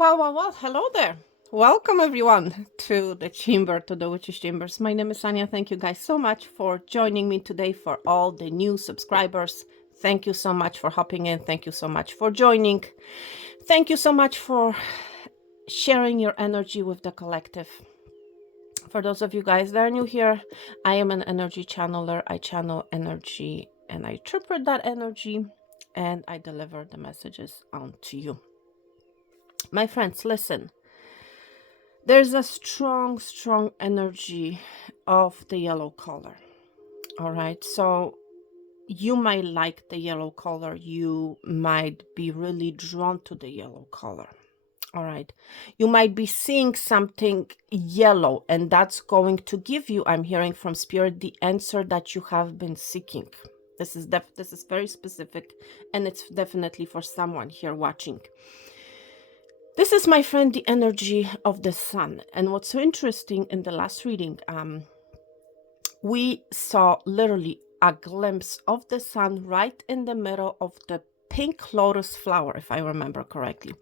Well, hello there. Welcome everyone to the chamber, to the Witch's Chambers. My name is Anya. Thank you guys so much for joining me today. For all the new subscribers, thank you so much for hopping in. Thank you so much for joining. Thank you so much for sharing your energy with the collective. For those of you guys that are new here, I am an energy channeler. I channel energy and I interpret that energy and I deliver the messages onto you. My friends, listen. There's a strong energy of the yellow color. All right. So you might like the yellow color. You might be really drawn to the yellow color. All right. You might be seeing something yellow, and that's going to give you, I'm hearing from spirit, the answer that you have been seeking. This is very specific, and it's definitely for someone here watching. This is, my friend, the energy of the sun. And what's so interesting, in the last reading, we saw literally a glimpse of the sun right in the middle of the pink lotus flower, if I remember correctly.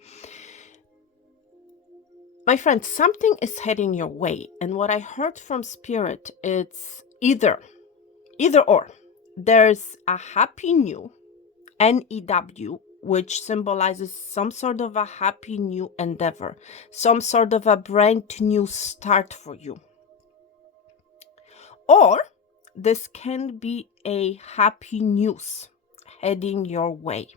My friend, something is heading your way. And what I heard from spirit, it's either or. There's a happy new, NEW, which symbolizes some sort of a happy new endeavor, some sort of a brand new start for you. Or this can be a happy news heading your way.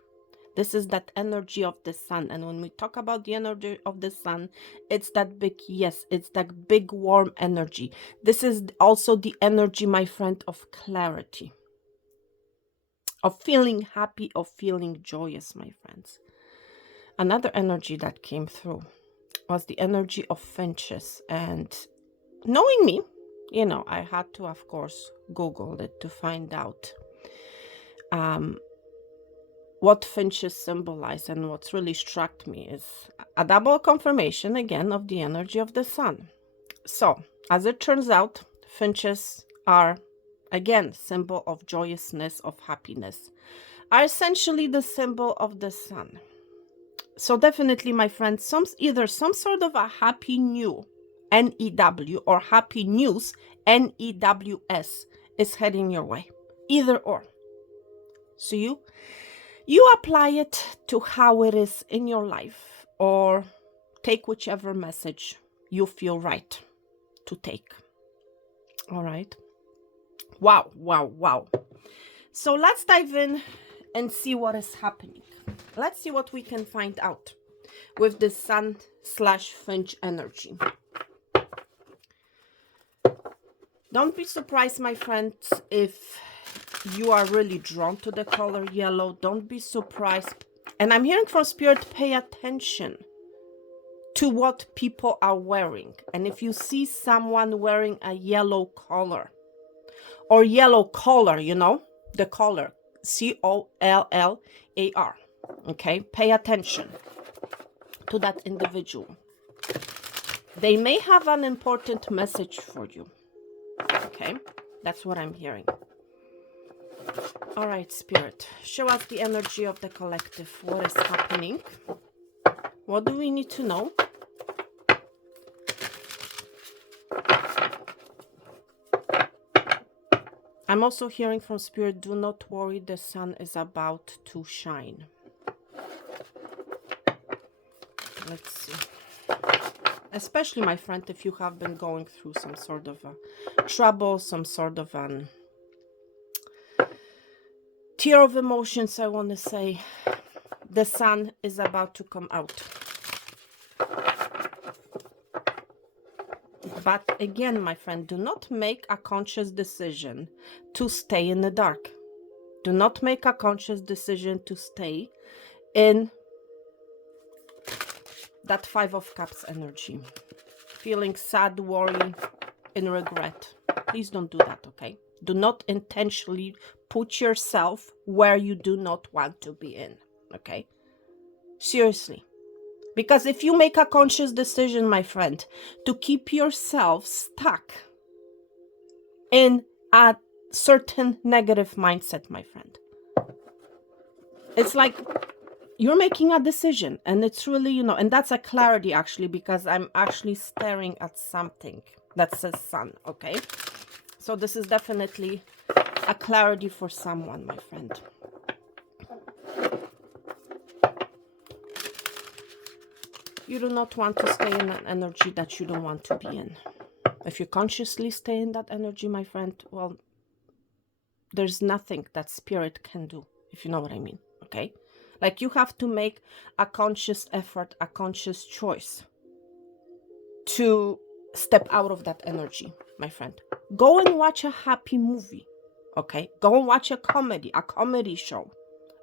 This is that energy of the sun. And when we talk about the energy of the sun, it's that big, yes, it's that big warm energy. This is also the energy, my friend, of clarity, of feeling happy, of feeling joyous, my friends. Another energy that came through was the energy of finches. And knowing me, you know, I had to, of course, Google it to find out what finches symbolize. And what's really struck me is a double confirmation, again, of the energy of the sun. So, as it turns out, finches are, again, symbol of joyousness, of happiness, are essentially the symbol of the sun. So definitely, my friends, either some sort of a happy new, NEW, or happy news, NEWS, is heading your way. Either or. So you apply it to how it is in your life, or take whichever message you feel right to take. All right. Wow. So let's dive in and see what is happening. Let's see what we can find out with the sun/finch energy. Don't be surprised, my friends, if you are really drawn to the color yellow. Don't be surprised. And I'm hearing from spirit, pay attention to what people are wearing. And if you see someone wearing a yellow collar, or yellow collar, you know, the collar, COLLAR, okay, pay attention to that individual. They may have an important message for you. Okay, that's what I'm hearing. All right, spirit, show us the energy of the collective. What is happening? What do we need to know? I'm also hearing from spirit, do not worry, the sun is about to shine. Let's see. Especially, my friend, if you have been going through some sort of a trouble, some sort of an tear of emotions, I want to say, the sun is about to come out. But again, my friend, do not make a conscious decision to stay in the dark. Do not make a conscious decision to stay in that Five of Cups energy. Feeling sad, worry, and regret. Please don't do that, okay? Do not intentionally put yourself where you do not want to be in, okay? Seriously. Because if you make a conscious decision, my friend, to keep yourself stuck in a certain negative mindset, my friend, it's like you're making a decision, and it's really, and that's a clarity actually, because I'm actually staring at something that says sun. Okay, so this is definitely a clarity for someone, my friend. You do not want to stay in an energy that you don't want to be in. If you consciously stay in that energy, my friend, well, there's nothing that spirit can do, if you know what I mean. Okay, like you have to make a conscious effort, a conscious choice to step out of that energy, my friend. Go and watch a happy movie. Okay, go and watch a comedy show.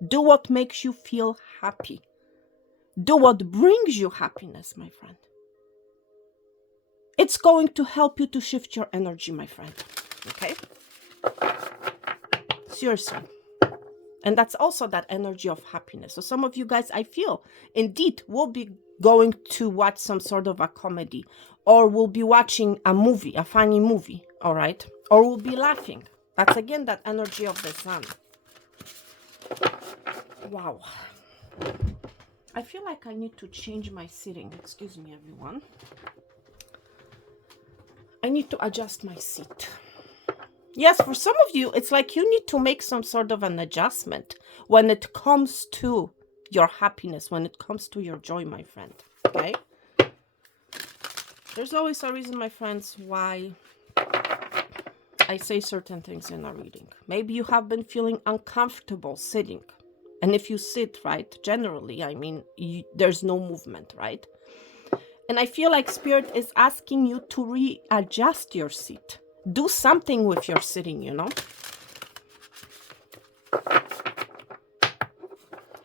Do what makes you feel happy. Do what brings you happiness, my friend. It's going to help you to shift your energy, my friend. Okay, seriously. And that's also that energy of happiness. So some of you guys, I feel, indeed, will be going to watch some sort of a comedy, or will be watching a movie, a funny movie, all right? Or will be laughing. That's again that energy of the sun. Wow. I feel like I need to change my sitting. Excuse me, everyone. I need to adjust my seat. Yes, for some of you, it's like you need to make some sort of an adjustment when it comes to your happiness, when it comes to your joy, my friend. Okay? There's always a reason, my friends, why I say certain things in a reading. Maybe you have been feeling uncomfortable sitting. And if you sit, right, generally, I mean, there's no movement, right? And I feel like Spirit is asking you to readjust your seat. Do something with your sitting,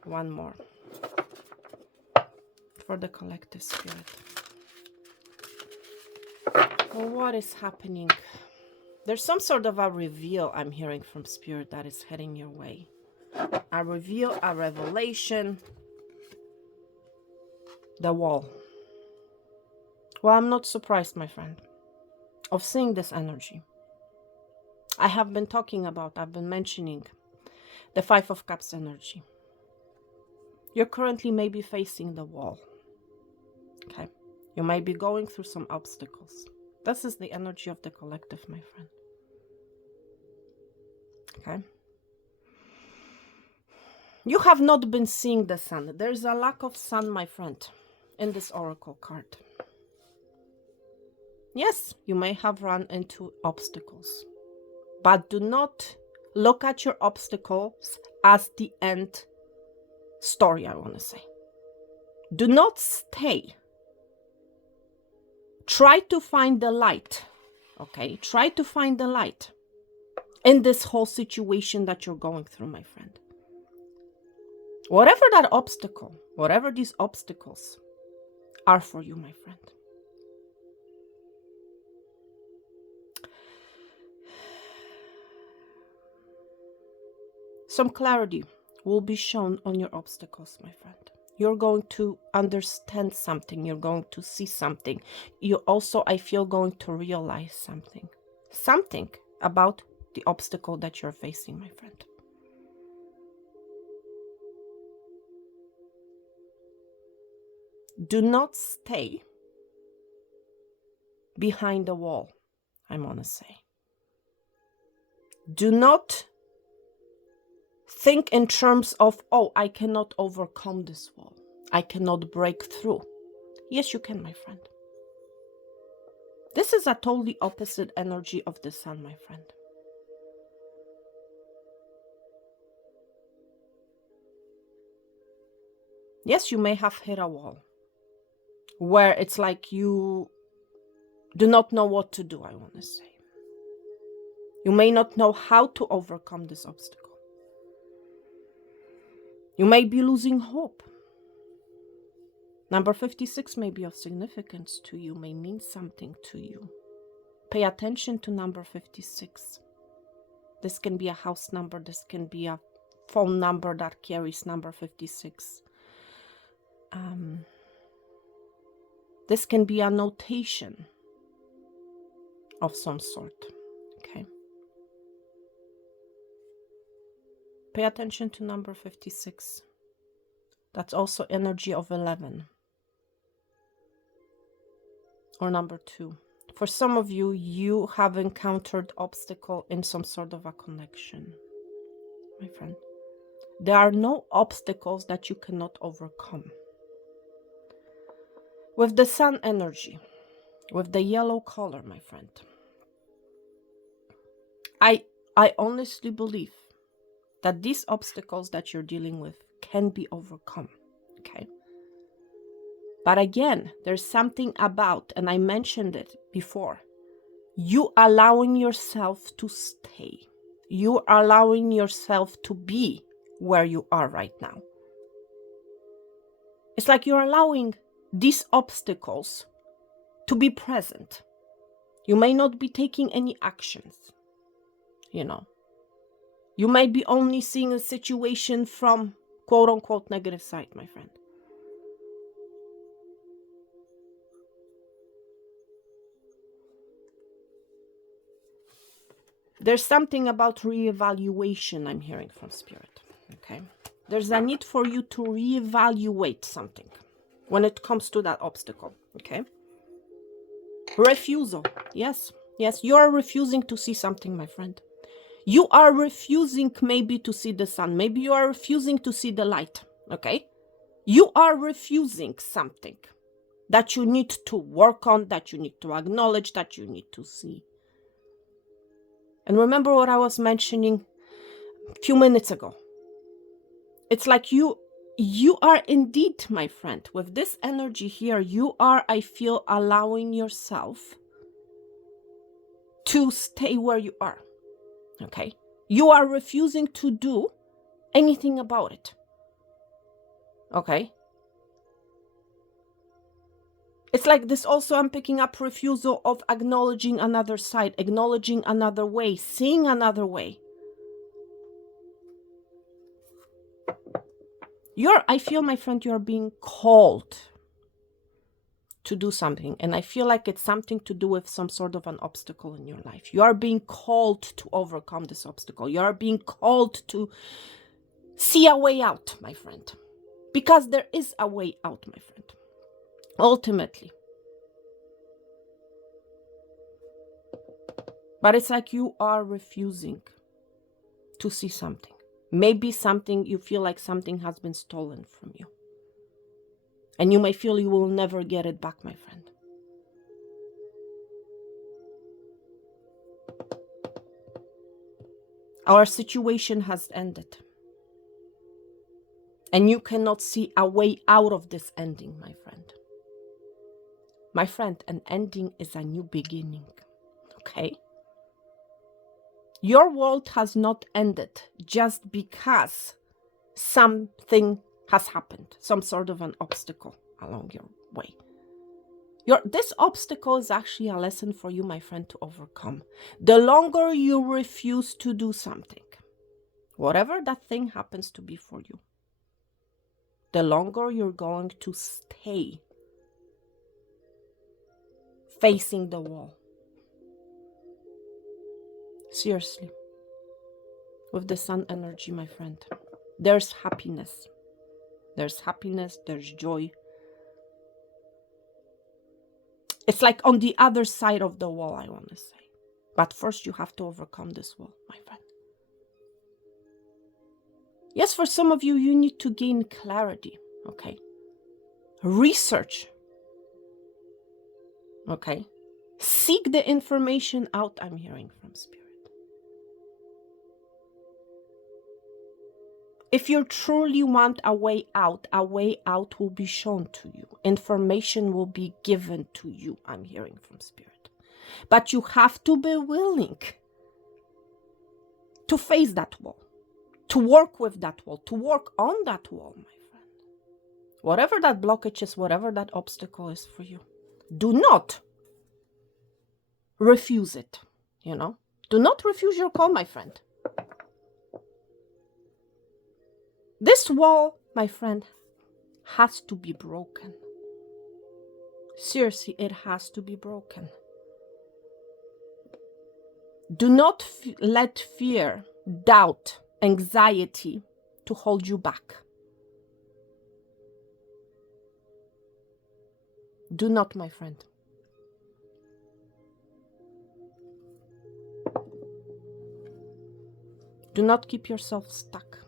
One more. For the collective spirit. Well, what is happening? There's some sort of a reveal I'm hearing from Spirit that is heading your way. A reveal, a revelation. The wall. Well, I'm not surprised, my friend, of seeing this energy. I've been mentioning the Five of Cups energy. You're currently maybe facing the wall. Okay. You may be going through some obstacles. This is the energy of the collective, my friend. Okay. You have not been seeing the sun. There's a lack of sun, my friend, in this oracle card. Yes, you may have run into obstacles, but do not look at your obstacles as the end story, I want to say. Do not stay. Try to find the light, okay? Try to find the light in this whole situation that you're going through, my friend. Whatever that obstacle, whatever these obstacles are for you, my friend. Some clarity will be shown on your obstacles, my friend. You're going to understand something. You're going to see something. You also, I feel, going to realize something. Something about the obstacle that you're facing, my friend. Do not stay behind the wall, I want to say. Do not think in terms of, oh, I cannot overcome this wall. I cannot break through. Yes, you can, my friend. This is a totally opposite energy of the sun, my friend. Yes, you may have hit a wall where it's like you do not know what to do, I want to say. You may not know how to overcome this obstacle. You may be losing hope. Number 56 may be of significance to you, may mean something to you. Pay attention to number 56. This can be a house number. This can be a phone number that carries number 56. This can be a notation of some sort. Okay. Pay attention to number 56. That's also energy of 11 or number 2. For some of you, you have encountered obstacle in some sort of a connection, my friend. There are no obstacles that you cannot overcome. With the sun energy, with the yellow color, my friend, I honestly believe that these obstacles that you're dealing with can be overcome, okay? But again, there's something about, and I mentioned it before, you allowing yourself to stay. You are allowing yourself to be where you are right now. It's like you're allowing these obstacles to be present. You may not be taking any actions, you know. You might be only seeing a situation from quote unquote negative side, my friend. There's something about reevaluation I'm hearing from Spirit, okay? There's a need for you to reevaluate something when it comes to that obstacle, okay? Refusal, yes, you are refusing to see something, my friend. You are refusing maybe to see the sun. Maybe you are refusing to see the light, okay? You are refusing something that you need to work on, that you need to acknowledge, that you need to see. And remember what I was mentioning a few minutes ago. It's like you are indeed, my friend, with this energy here, you are, I feel, allowing yourself to stay where you are, okay? You are refusing to do anything about it, okay? It's like this also, I'm picking up refusal of acknowledging another side, acknowledging another way, seeing another way. I feel, my friend, you're being called to do something. And I feel like it's something to do with some sort of an obstacle in your life. You are being called to overcome this obstacle. You are being called to see a way out, my friend. Because there is a way out, my friend. Ultimately. But it's like you are refusing to see something. Maybe something, you feel like something has been stolen from you. And you may feel you will never get it back, my friend. Our situation has ended. And you cannot see a way out of this ending, my friend. My friend, an ending is a new beginning, okay? Your world has not ended just because something has happened, some sort of an obstacle along your way. This obstacle is actually a lesson for you, my friend, to overcome. The longer you refuse to do something, whatever that thing happens to be for you, the longer you're going to stay facing the wall. Seriously. With the sun energy, my friend, there's happiness. There's happiness, there's joy. It's like on the other side of the wall, I want to say. But first you have to overcome this wall, my friend. Yes, for some of you, you need to gain clarity, okay? Research, okay? Seek the information out, I'm hearing from Spirit. If you truly want a way out will be shown to you. Information will be given to you, I'm hearing from Spirit. But you have to be willing to face that wall, to work with that wall, to work on that wall, my friend. Whatever that blockage is, whatever that obstacle is for you, do not refuse it, you know? Do not refuse your call, my friend. This wall, my friend, has to be broken. Seriously, it has to be broken. Do not let fear, doubt, anxiety to hold you back. Do not, my friend. Do not keep yourself stuck.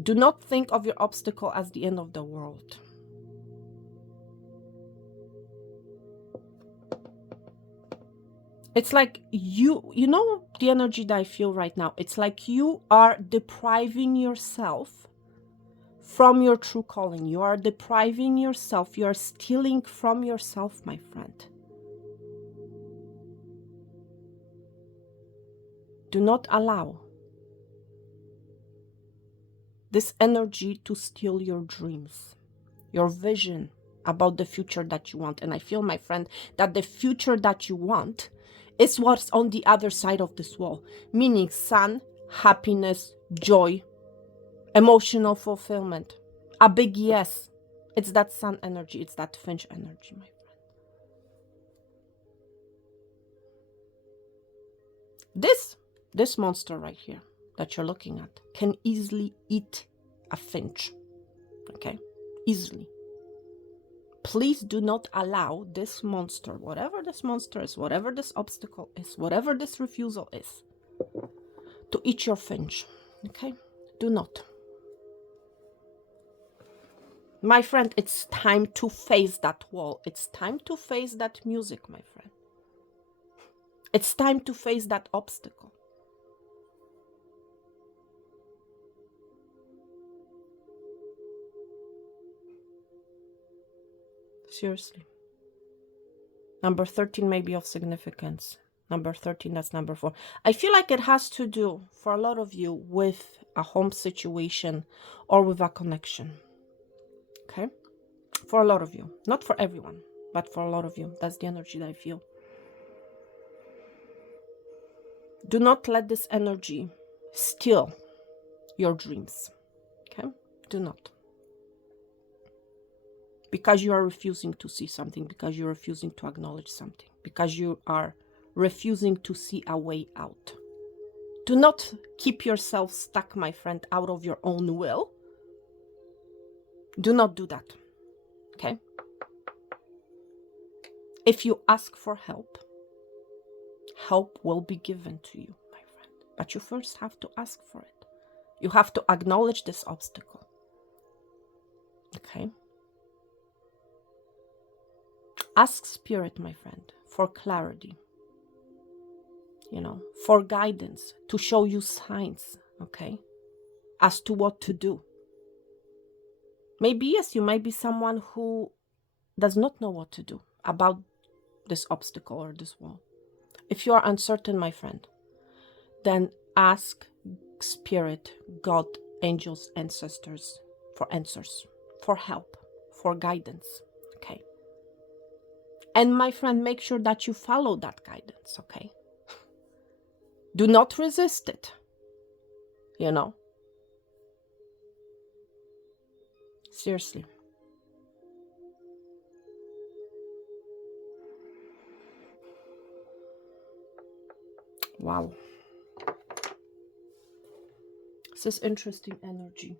Do not think of your obstacle as the end of the world. It's like you know the energy that I feel right now. It's like you are depriving yourself from your true calling. You are depriving yourself. You are stealing from yourself, my friend. Do not allow this energy to steal your dreams, your vision about the future that you want. And I feel, my friend, that the future that you want is what's on the other side of this wall, meaning sun, happiness, joy, emotional fulfillment, a big yes. It's that sun energy, it's that Finch energy, my friend. This monster right here that you're looking at can easily eat a finch, okay? Easily. Please do not allow this monster, whatever this monster is, whatever this obstacle is, whatever this refusal is, to eat your finch, okay? Do not. My friend, it's time to face that wall. It's time to face that music, my friend. It's time to face that obstacle. Seriously. Number 13 may be of significance. Number 13, that's number 4. I feel like it has to do, for a lot of you, with a home situation or with a connection. Okay? For a lot of you. Not for everyone, but for a lot of you. That's the energy that I feel. Do not let this energy steal your dreams. Okay? Do not. Because you are refusing to see something, because you're refusing to acknowledge something, because you are refusing to see a way out. Do not keep yourself stuck, my friend, out of your own will. Do not do that. Okay? If you ask for help, help will be given to you, my friend. But you first have to ask for it. You have to acknowledge this obstacle. Okay? Ask Spirit, my friend, for clarity, for guidance, to show you signs, okay, as to what to do. Maybe, yes, you might be someone who does not know what to do about this obstacle or this wall. If you are uncertain, my friend, then ask Spirit, God, angels, ancestors for answers, for help, for guidance, okay? And my friend, make sure that you follow that guidance, okay? Do not resist it, Seriously. Wow. This is interesting energy.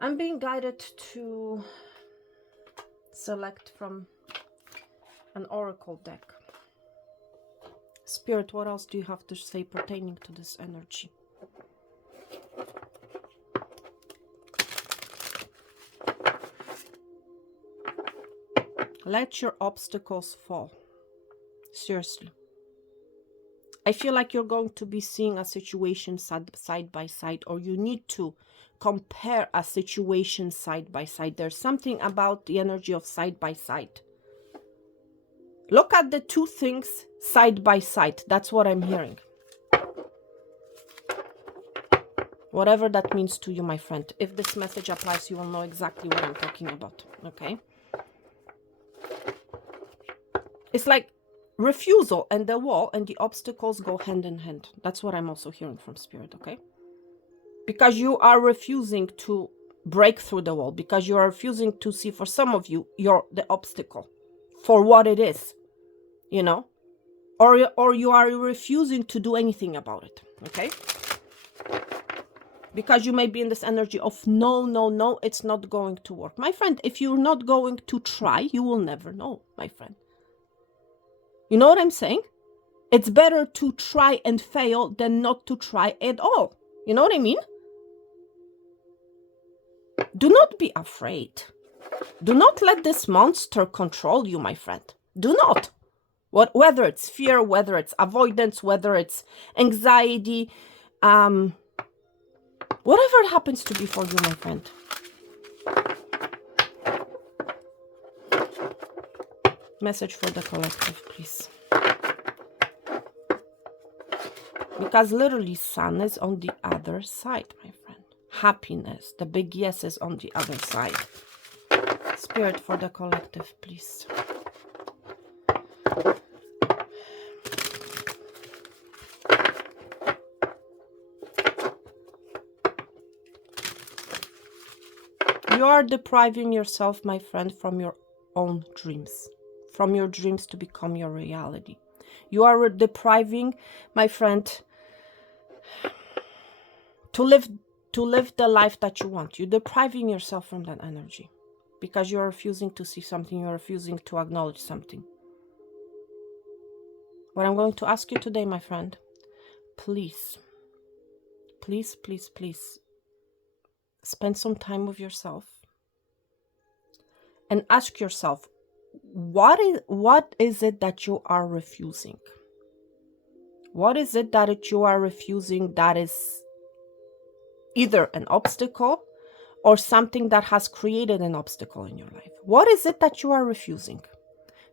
I'm being guided to select from an oracle deck. Spirit, what else do you have to say pertaining to this energy? Let your obstacles fall. Seriously. I feel like you're going to be seeing a situation side by side, or you need to compare a situation side by side. There's something about the energy of side by side. Look at the two things side by side. That's what I'm hearing. Whatever that means to you, my friend. If this message applies, you will know exactly what I'm talking about. Okay? It's like refusal and the wall and the obstacles go hand in hand. That's what I'm also hearing from Spirit, okay? Because you are refusing to break through the wall, because you are refusing to see, for some of you, the obstacle for what it is, or you are refusing to do anything about it, okay? Because you may be in this energy of no, no, no, it's not going to work. My friend, if you're not going to try, you will never know, my friend. You know what I'm saying? It's better to try and fail than not to try at all. You know what I mean? Do not be afraid. Do not let this monster control you, my friend. Do not. Whether it's fear, whether it's avoidance, whether it's anxiety, whatever it happens to be for you, my friend. Message for the collective, please. Because literally sun is on the other side, my friend. Happiness, the big yes is on the other side. Spirit for the collective, please. You are depriving yourself, my friend, from your own dreams. From your dreams to become your reality. You are depriving, my friend, to live the life that you want. You're depriving yourself from that energy. Because you're refusing to see something. You're refusing to acknowledge something. What I'm going to ask you today, my friend, please, please, please, please, spend some time with yourself and ask yourself, what is it that you are refusing? What is it that you are refusing that is either an obstacle or something that has created an obstacle in your life? What is it that you are refusing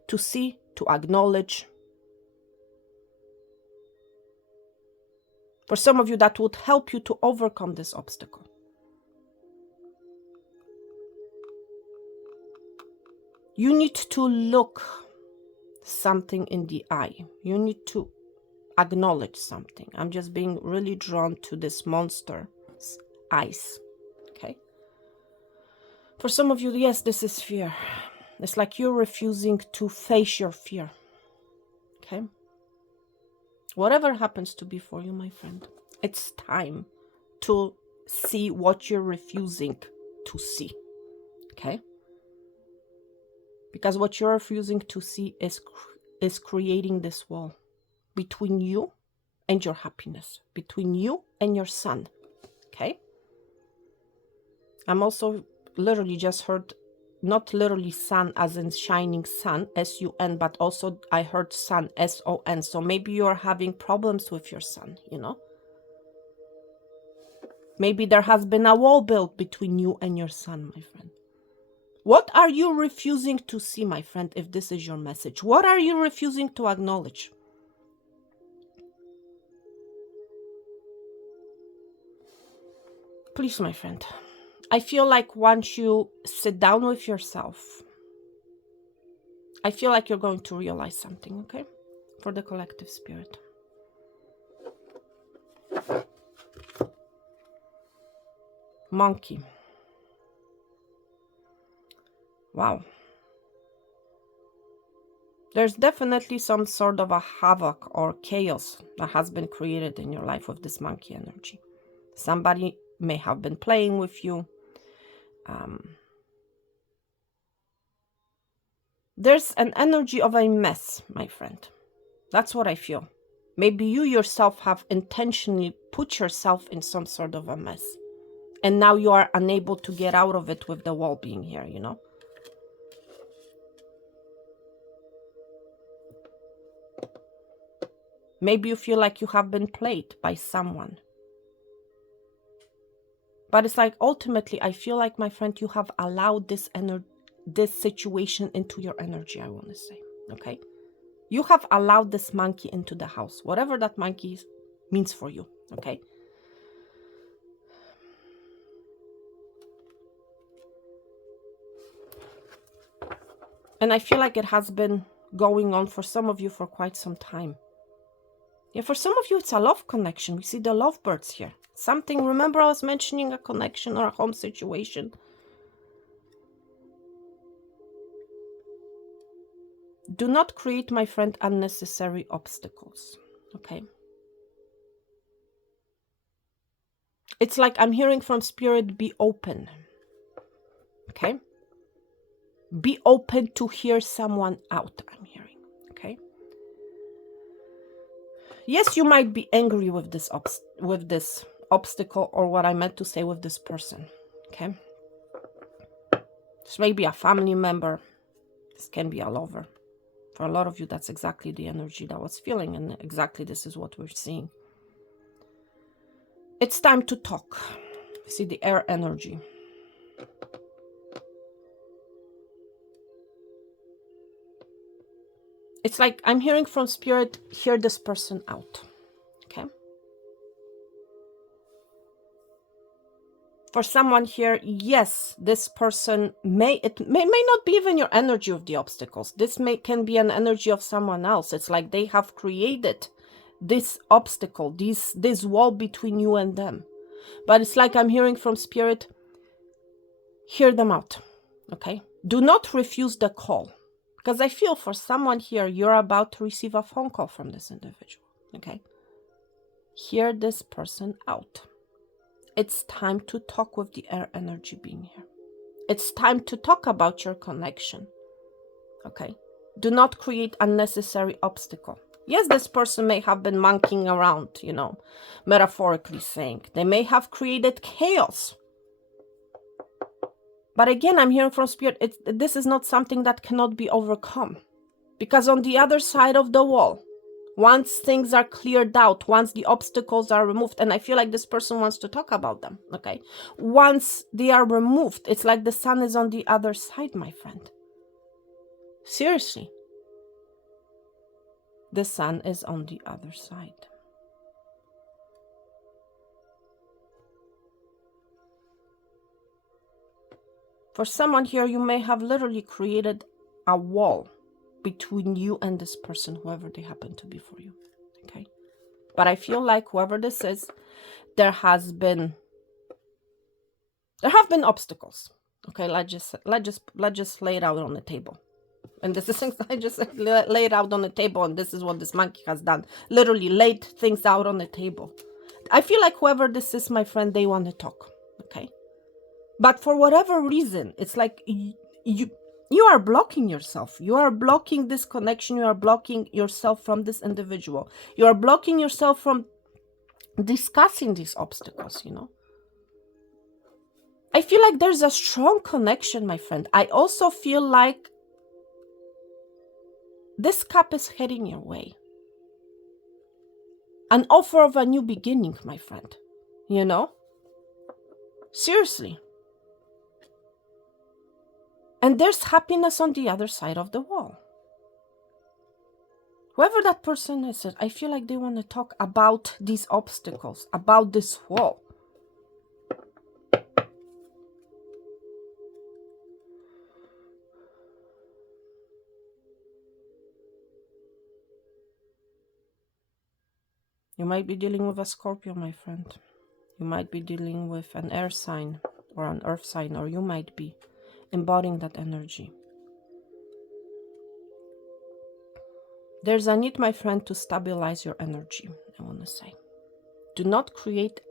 to see, to acknowledge? For some of you, that would help you to overcome this obstacle. You need to look something in the eye. You need to acknowledge something. I'm just being really drawn to this monster's eyes. Okay? For some of you, yes, this is fear. It's like you're refusing to face your fear. Okay? Whatever happens to be for you, my friend, it's time to see what you're refusing to see. Okay? Because what you're refusing to see is creating this wall between you and your happiness, between you and your sun. Okay? I'm also literally just heard, not literally sun as in shining sun, S-U-N, but also I heard sun, S-O-N. So maybe you're having problems with your sun, you know? Maybe there has been a wall built between you and your sun, my friend. What are you refusing to see, my friend, if this is your message? What are you refusing to acknowledge? Please, my friend, I feel like once you sit down with yourself, I feel like you're going to realize something, okay? For the collective spirit. Monkey. Wow. There's definitely some sort of a havoc or chaos that has been created in your life with this monkey energy. Somebody may have been playing with you. There's an energy of a mess, my friend. That's what I feel. Maybe you yourself have intentionally put yourself in some sort of a mess. And now you are unable to get out of it with the wall being here, you know? Maybe you feel like you have been played by someone. But it's like ultimately, I feel like, my friend, you have allowed this situation into your energy, I want to say, okay? You have allowed this monkey into the house, whatever that monkey means for you, okay? And I feel like it has been going on for some of you for quite some time. Yeah, for some of you, it's a love connection. We see the lovebirds here. Something, remember I was mentioning a connection or a home situation. Do not create, my friend, unnecessary obstacles, okay? It's like I'm hearing from Spirit, be open. Okay? Be open to hear someone out, I'm hearing. Okay? Yes, you might be angry with this obstacle, or what I meant to say, with this person. Okay? This may be a family member. This can be all over. For a lot of you, that's exactly the energy that I was feeling, and exactly this is what we're seeing. It's time to talk. See the air energy. It's like I'm hearing from Spirit, hear this person out. Okay? For someone here, yes, this person may not be even your energy of the obstacles. This can be an energy of someone else. It's like they have created this obstacle, this wall between you and them. But it's like I'm hearing from Spirit, hear them out. Okay? Do not refuse the call. Because I feel for someone here, you're about to receive a phone call from this individual. Okay? Hear this person out. It's time to talk with the air energy being here. It's time to talk about your connection. Okay? Do not create unnecessary obstacle. Yes, this person may have been monkeying around, metaphorically saying. They may have created chaos. But again, I'm hearing from Spirit, this is not something that cannot be overcome. Because on the other side of the wall, once things are cleared out, once the obstacles are removed, and I feel like this person wants to talk about them, okay? Once they are removed, it's like the sun is on the other side, my friend. Seriously. The sun is on the other side. For someone here, you may have literally created a wall between you and this person, whoever they happen to be for you. Okay? But I feel like whoever this is, there have been obstacles. Okay, let's just lay it out on the table. And this is things I just lay it out on the table, and this is what this monkey has done. Literally laid things out on the table. I feel like whoever this is, my friend, they want to talk. Okay? But for whatever reason, it's like you are blocking yourself. You are blocking this connection. You are blocking yourself from this individual. You are blocking yourself from discussing these obstacles, I feel like there's a strong connection, my friend. I also feel like this cup is heading your way. An offer of a new beginning, my friend. Seriously. And there's happiness on the other side of the wall. Whoever that person is, I feel like they want to talk about these obstacles, about this wall. You might be dealing with a Scorpio, my friend. You might be dealing with an air sign or an earth sign, or you might be embodying that energy. There's a need, my friend, to stabilize your energy, I want to say. Do not create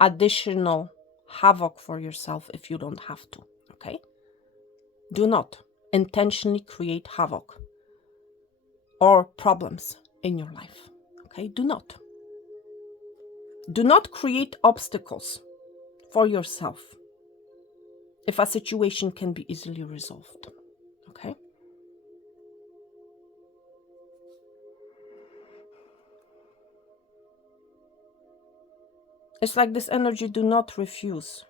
additional havoc for yourself if you don't have to, okay? Do not intentionally create havoc or problems in your life, okay? Do not. Do not create obstacles for yourself if a situation can be easily resolved, okay? It's like this energy, do not refuse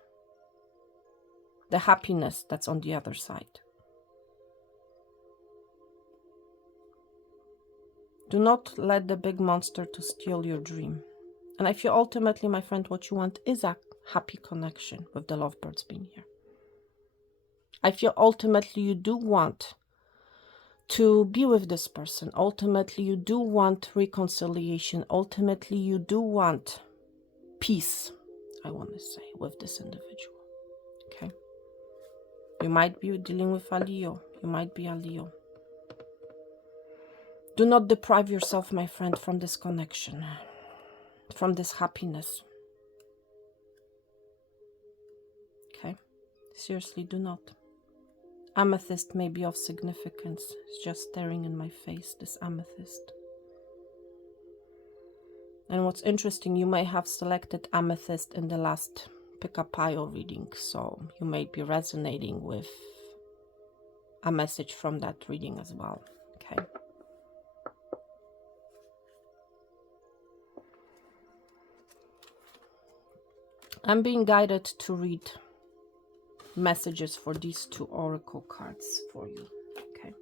the happiness that's on the other side. Do not let the big monster to steal your dream. And I feel ultimately, my friend, what you want is a happy connection with the lovebirds being here. I feel ultimately you do want to be with this person. Ultimately, you do want reconciliation. Ultimately, you do want peace, I want to say, with this individual. Okay? You might be dealing with a Leo. You might be a Leo. Do not deprive yourself, my friend, from this connection, from this happiness. Seriously, do not. Amethyst may be of significance. It's just staring in my face, this amethyst. And what's interesting, you may have selected amethyst in the last pick-up pile reading, so you may be resonating with a message from that reading as well. Okay. I'm being guided to read messages for these two oracle cards for you. Okay.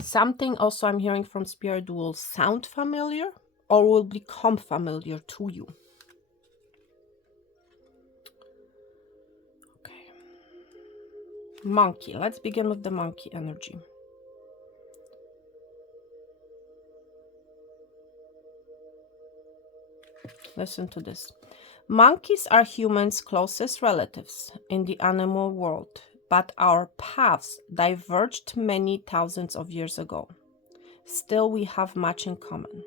Something also I'm hearing from Spirit will sound familiar or will become familiar to you. Okay. Monkey. Let's begin with the monkey energy. Listen to this. Monkeys are humans' closest relatives in the animal world, but our paths diverged many thousands of years ago. Still, we have much in common.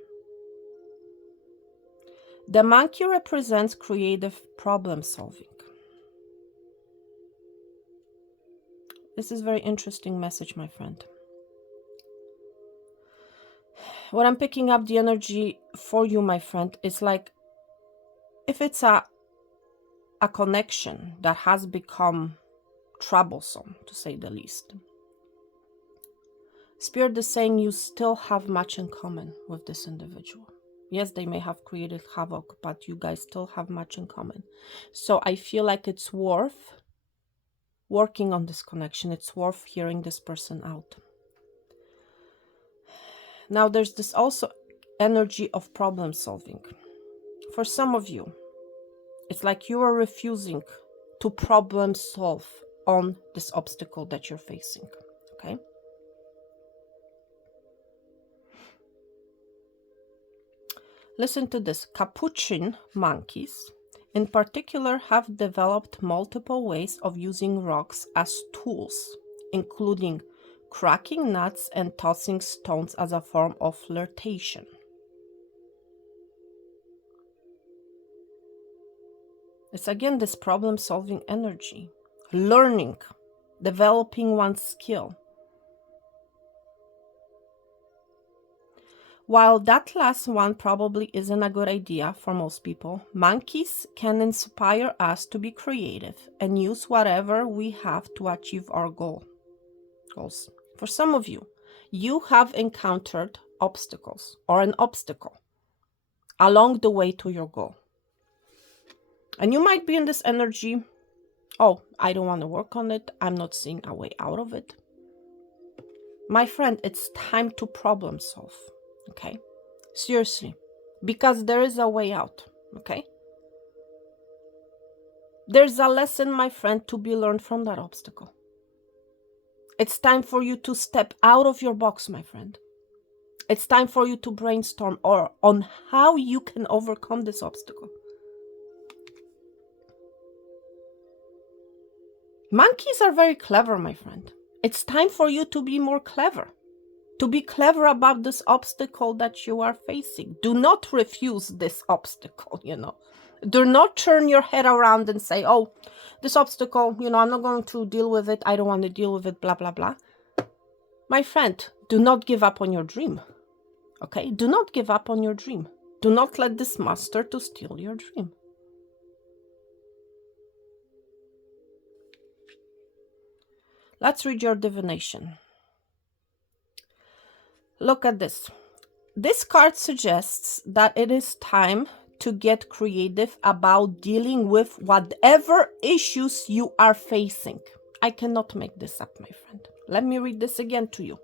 The monkey represents creative problem solving. This is a very interesting message, my friend. What I'm picking up the energy for you, my friend, is like if it's a connection that has become troublesome, to say the least. Spirit is saying you still have much in common with this individual. Yes, they may have created havoc, but you guys still have much in common. So I feel like it's worth working on this connection. It's worth hearing this person out. Now there's this also energy of problem solving. For some of you, it's like you are refusing to problem solve on this obstacle that you're facing. Okay? Listen to this. Capuchin monkeys, in particular, have developed multiple ways of using rocks as tools, including cracking nuts and tossing stones as a form of flirtation. It's again this problem-solving energy, learning, developing one's skill. While that last one probably isn't a good idea for most people, monkeys can inspire us to be creative and use whatever we have to achieve our goals. For some of you, you have encountered obstacles or an obstacle along the way to your goal. And you might be in this energy, oh, I don't want to work on it. I'm not seeing a way out of it. My friend, it's time to problem solve. Okay? Seriously. Because there is a way out. Okay? There's a lesson, my friend, to be learned from that obstacle. It's time for you to step out of your box, my friend. It's time for you to brainstorm on how you can overcome this obstacle. Monkeys are very clever, my friend. It's time for you to be more clever. To be clever about this obstacle that you are facing. Do not refuse this obstacle, Do not turn your head around and say, oh, this obstacle, I'm not going to deal with it. I don't want to deal with it, blah, blah, blah. My friend, do not give up on your dream. Okay? Do not give up on your dream. Do not let this master to steal your dream. Let's read your divination. Look at this. This card suggests that it is time to get creative about dealing with whatever issues you are facing. I cannot make this up, my friend. Let me read this again to you.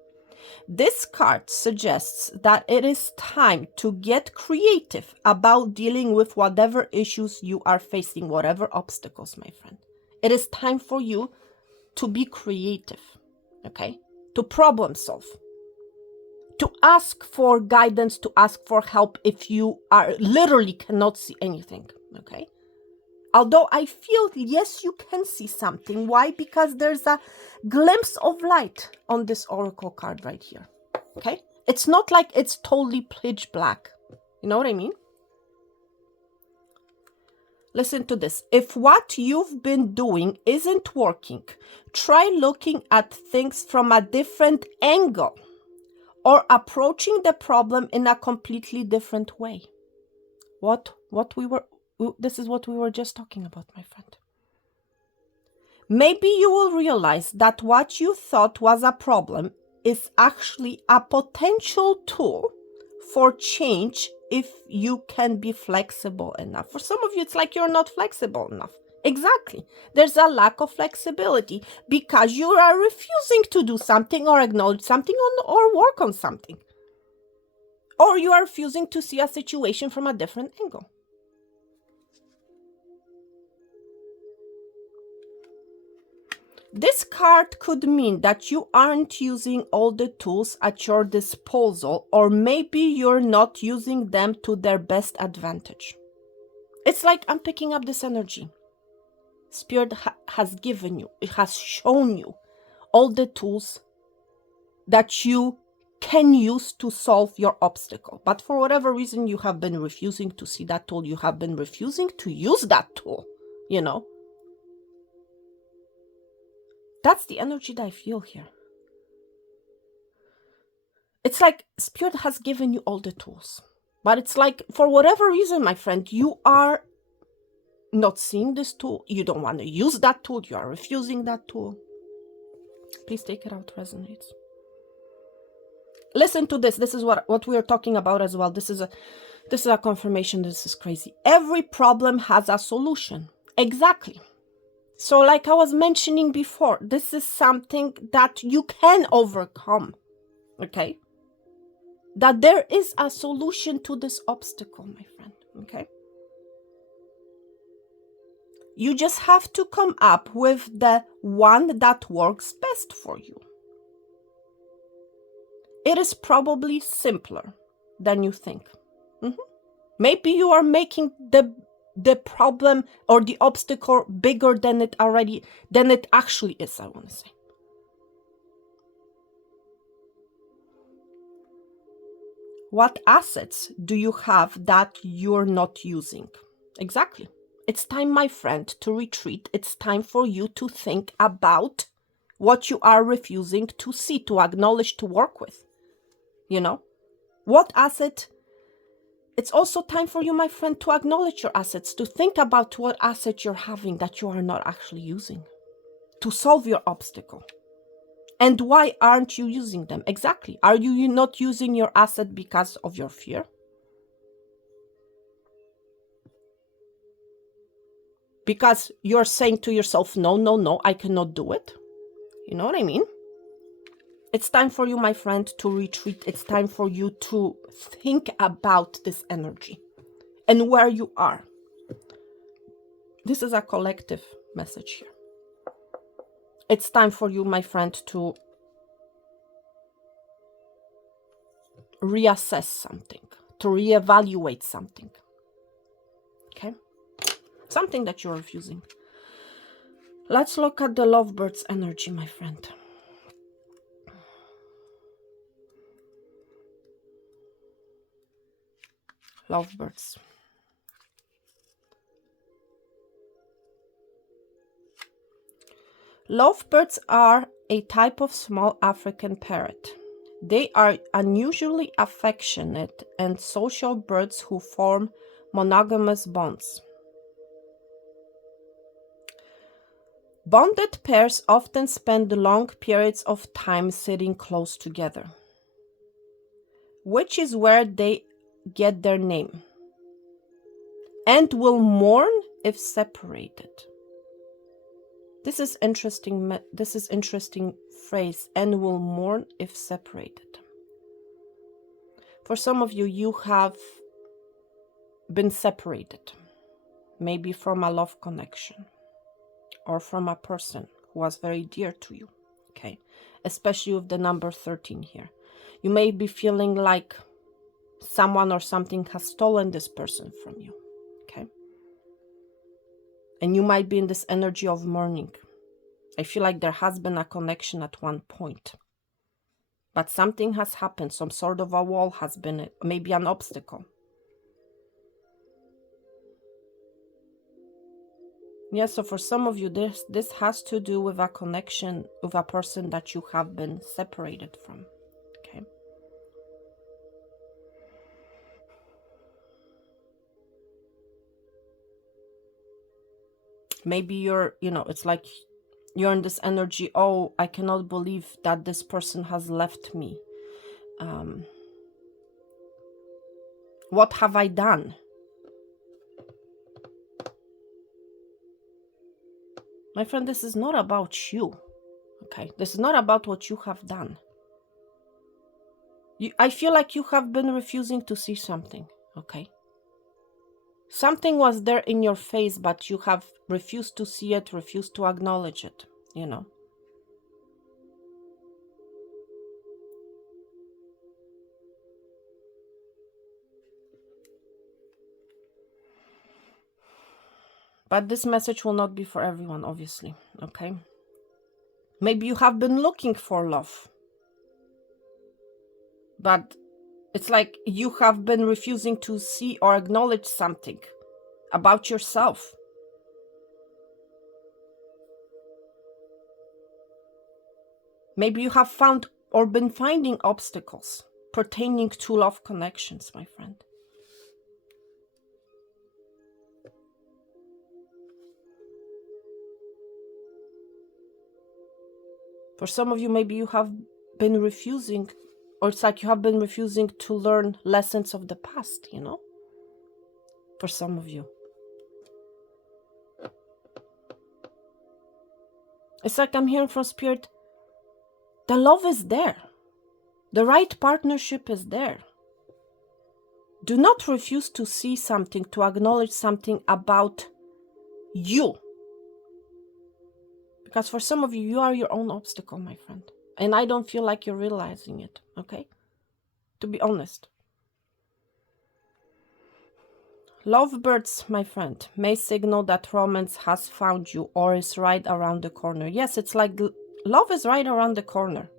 This card suggests that it is time to get creative about dealing with whatever issues you are facing, whatever obstacles, my friend. It is time for you to be creative, okay? To problem solve. To ask for guidance, to ask for help if you are literally cannot see anything, okay? Although I feel, yes, you can see something. Why? Because there's a glimpse of light on this oracle card right here, okay? It's not like it's totally pitch black. You know what I mean? Listen to this. If what you've been doing isn't working, try looking at things from a different angle or approaching the problem in a completely different way. This is what we were just talking about, my friend. Maybe you will realize that what you thought was a problem is actually a potential tool for change if you can be flexible enough. For some of you, it's like you're not flexible enough. Exactly. There's a lack of flexibility because you are refusing to do something or acknowledge something or work on something. Or you are refusing to see a situation from a different angle. This card could mean that you aren't using all the tools at your disposal, or maybe you're not using them to their best advantage. It's like I'm picking up this energy. Spirit has given you, it has shown you all the tools that you can use to solve your obstacle. But for whatever reason, you have been refusing to see that tool. You have been refusing to use that tool, you know. That's the energy that I feel here. It's like Spirit has given you all the tools. But it's like, for whatever reason, my friend, you are not seeing this tool. You don't want to use that tool. You are refusing that tool. Please take it out, resonates. Listen to this. This is what we are talking about as well. This is a confirmation. This is crazy. Every problem has a solution. Exactly. So like I was mentioning before, this is something that you can overcome, okay? That there is a solution to this obstacle, my friend, okay? You just have to come up with the one that works best for you. It is probably simpler than you think. Maybe you are making the problem or the obstacle bigger than it actually is, I want to say. What assets do you have that you're not using? Exactly. It's time, my friend, to retreat. It's time for you to think about what you are refusing to see, to acknowledge, to work with. You know? What asset? It's also time for you, my friend, to acknowledge your assets, to think about what asset you're having that you are not actually using to solve your obstacle. And why aren't you using them? Exactly. Are you not using your asset because of your fear? Because you're saying to yourself, no, I cannot do it. You know what I mean? It's time for you, my friend, to retreat. It's time for you to think about this energy and where you are. This is a collective message here. It's time for you, my friend, to reassess something, to reevaluate something. Okay? Something that you're refusing. Let's look at the lovebirds energy, my friend. Lovebirds. Lovebirds are a type of small African parrot. They are unusually affectionate and social birds who form monogamous bonds. Bonded pairs often spend long periods of time sitting close together, which is where they get their name, and will mourn if separated. This is interesting. This is interesting phrase, and will mourn if separated. For some of you, you have been separated, maybe from a love connection or from a person who was very dear to you, okay? Especially with the number 13 here. You may be feeling like someone or something has stolen this person from you, okay? And you might be in this energy of mourning. I feel like there has been a connection at one point, but something has happened. Some sort of a wall has been, maybe an obstacle. Yeah, so for some of you, this has to do with a connection with a person that you have been separated from. Okay. Maybe you're, it's like you're in this energy, oh, I cannot believe that this person has left me. What have I done? My friend, this is not about you. Okay, this is not about what you have done. I feel like you have been refusing to see something. Okay, something was there in your face, but you have refused to see it, refused to acknowledge it, But this message will not be for everyone, obviously. Okay, maybe you have been looking for love, but it's like you have been refusing to see or acknowledge something about yourself. Maybe you have found or been finding obstacles pertaining to love connections, my friend. For some of you, maybe you have been refusing, or it's like you have been refusing to learn lessons of the past, For some of you. It's like I'm hearing from Spirit, the love is there. The right partnership is there. Do not refuse to see something, to acknowledge something about you. Because for some of you, you are your own obstacle, my friend. And I don't feel like you're realizing it, okay? To be honest. Lovebirds, my friend, may signal that romance has found you or is right around the corner. Yes, it's like love is right around the corner.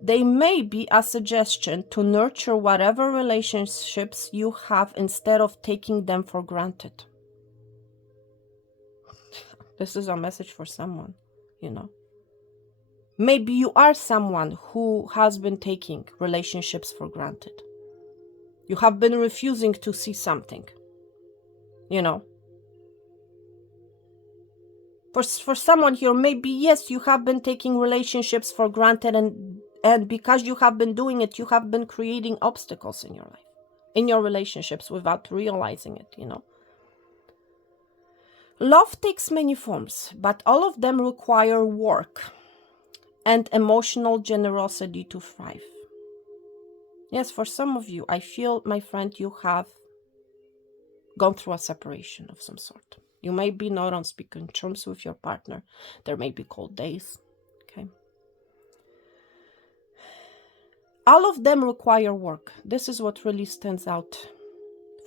They may be a suggestion to nurture whatever relationships you have instead of taking them for granted. This is a message for someone, Maybe you are someone who has been taking relationships for granted. You have been refusing to see something, For someone here, maybe, yes, you have been taking relationships for granted, and because you have been doing it, you have been creating obstacles in your life, in your relationships, without realizing it, Love takes many forms, but all of them require work and emotional generosity to thrive. Yes, for some of you, I feel, my friend, you have gone through a separation of some sort. You may be not on speaking terms with your partner. There may be cold days, okay? All of them require work. This is what really stands out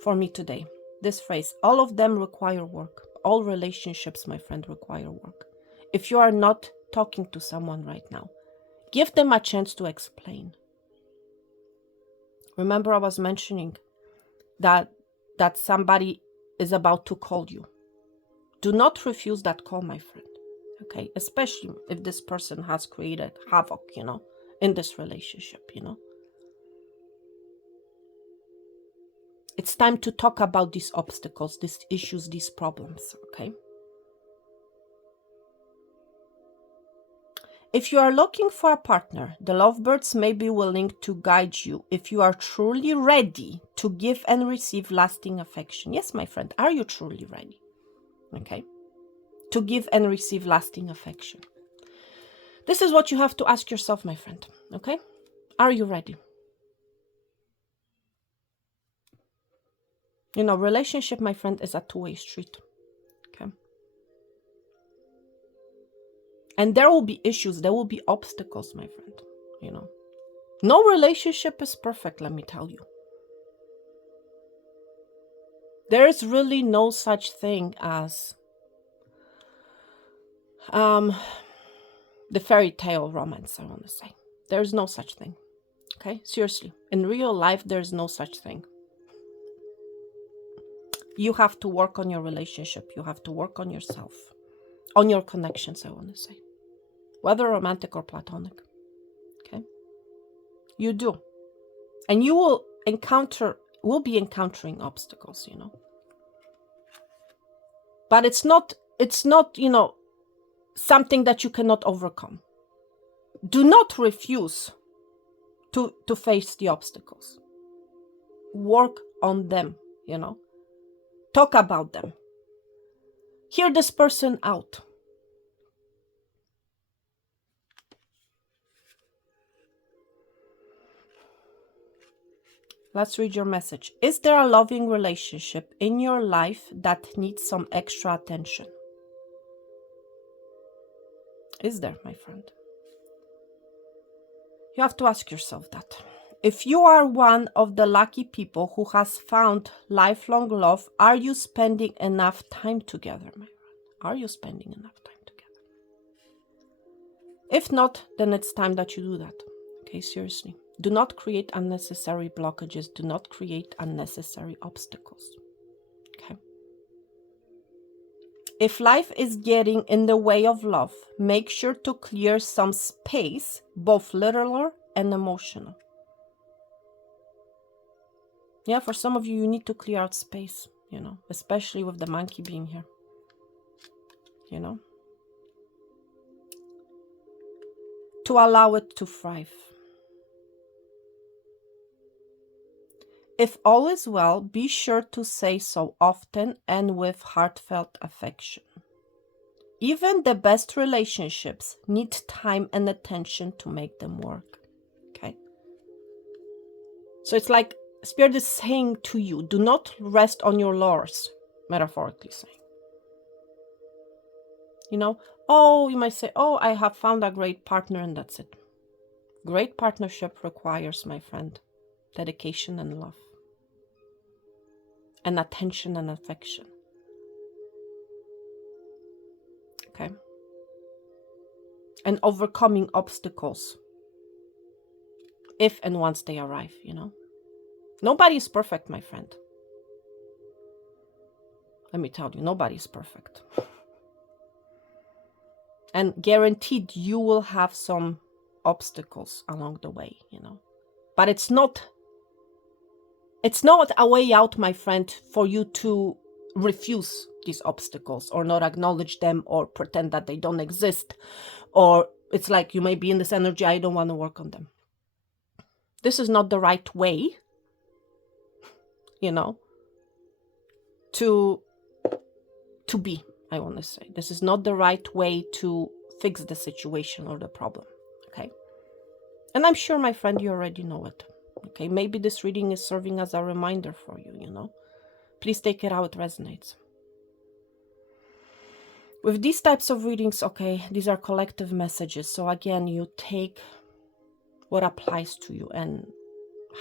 for me today. This phrase, all of them require work. All relationships, my friend, require work. If you are not talking to someone right now, give them a chance to explain. Remember, I was mentioning that somebody is about to call you. Do not refuse that call, my friend. Okay, especially if this person has created havoc, in this relationship, It's time to talk about these obstacles, these issues, these problems, okay? If you are looking for a partner, the lovebirds may be willing to guide you if you are truly ready to give and receive lasting affection. Yes, my friend, are you truly ready? Okay? To give and receive lasting affection. This is what you have to ask yourself, my friend, okay? Are you ready? Relationship, my friend, is a two-way street, okay? And there will be issues, there will be obstacles, my friend, No relationship is perfect, let me tell you. There is really no such thing as the fairy tale romance, I want to say. There's no such thing, okay? Seriously, in real life, there's no such thing. You have to work on your relationship. You have to work on yourself, on your connections, I want to say, whether romantic or platonic. Okay? You do. And you will be encountering obstacles, you know. But it's not, you know, something that you cannot overcome. Do not refuse to face the obstacles. Work on them, you know. Talk about them. Hear this person out. Let's read your message. Is there a loving relationship in your life that needs some extra attention? Is there, my friend? You have to ask yourself that. If you are one of the lucky people who has found lifelong love, are you spending enough time together, my friend? Are you spending enough time together? If not, then it's time that you do that. Okay, seriously. Do not create unnecessary blockages. Do not create unnecessary obstacles. Okay. If life is getting in the way of love, make sure to clear some space, both literal and emotional. Yeah, for some of you, you need to clear out space, you know, especially with the monkey being here. You know, to allow it to thrive. If all is well, be sure to say so often and with heartfelt affection. Even the best relationships need time and attention to make them work. Okay? So it's like Spirit is saying to you, do not rest on your laurels, metaphorically saying. You know, oh, you might say, oh, I have found a great partner and that's it. Great partnership requires, my friend, dedication and love. And attention and affection. Okay? And overcoming obstacles. If and once they arrive, you know. Nobody is perfect, my friend. Let me tell you, nobody is perfect. And guaranteed you will have some obstacles along the way, you know. But it's not a way out, my friend, for you to refuse these obstacles or not acknowledge them or pretend that they don't exist. Or it's like you may be in this energy, I don't want to work on them. This is not the right way, you know, to be, I want to say. This is not the right way to fix the situation or the problem, okay? And I'm sure, my friend, you already know it, okay? Maybe this reading is serving as a reminder for you, you know? Please take it how it resonates. With these types of readings, okay, these are collective messages. So again, you take what applies to you and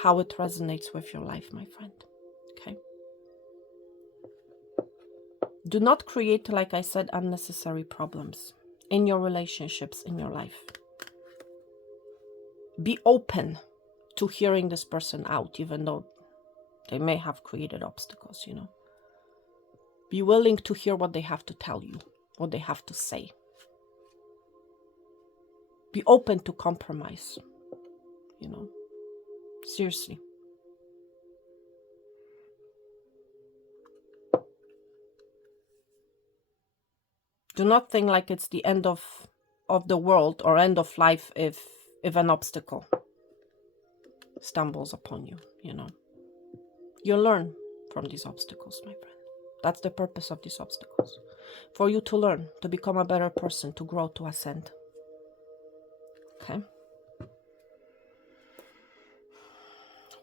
how it resonates with your life, my friend, okay? Do not create, like I said, unnecessary problems in your relationships, in your life. Be open to hearing this person out, even though they may have created obstacles, you know. Be willing to hear what they have to tell you, what they have to say. Be open to compromise, you know. Seriously. Do not think like it's the end of the world or end of life if an obstacle stumbles upon you, you know. You learn from these obstacles, my friend. That's the purpose of these obstacles. For you to learn, to become a better person, to grow, to ascend. Okay?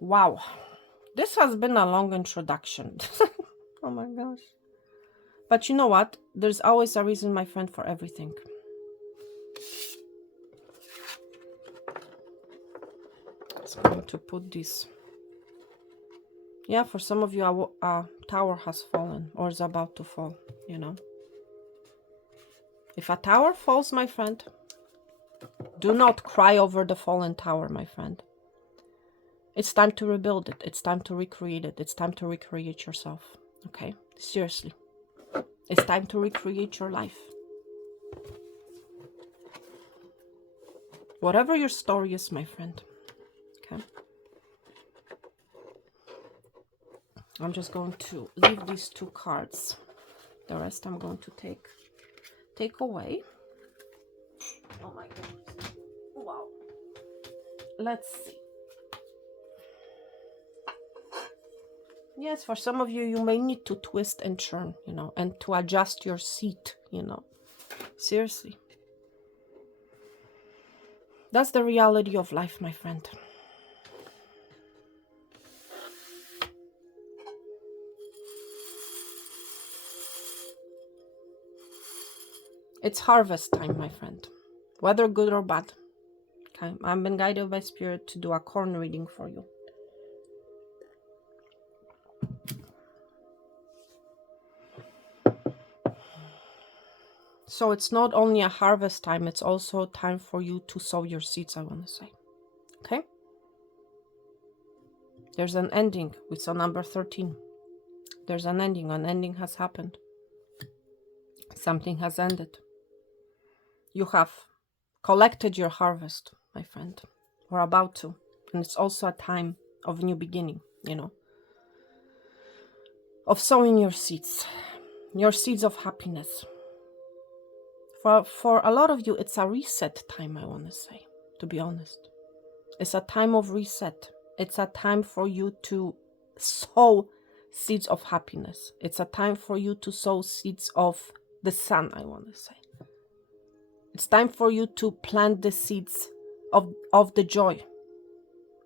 Wow. This has been a long introduction. Oh my gosh. But you know what? There's always a reason, my friend, for everything. So I'm going to put this. Yeah, for some of you, a tower has fallen or is about to fall, you know. If a tower falls, my friend, do not cry over the fallen tower, my friend. It's time to rebuild it. It's time to recreate it. It's time to recreate yourself. Okay? Seriously. It's time to recreate your life. Whatever your story is, my friend. Okay? I'm just going to leave these 2 cards. The rest I'm going to take away. Oh my goodness. Wow. Let's see. Yes, for some of you, you may need to twist and turn, you know, and to adjust your seat, you know. Seriously. That's the reality of life, my friend. It's harvest time, my friend. Whether good or bad. Okay, I've been guided by Spirit to do a corn reading for you. So it's not only a harvest time, it's also time for you to sow your seeds, I want to say. Okay? There's an ending. We saw number 13. There's an ending. An ending has happened. Something has ended. You have collected your harvest, my friend. We're about to. And it's also a time of new beginning, you know. Of sowing your seeds of happiness. For a lot of you, it's a reset time, I want to say, to be honest. It's a time of reset. It's a time for you to sow seeds of happiness. It's a time for you to sow seeds of the sun, I want to say. It's time for you to plant the seeds of the joy,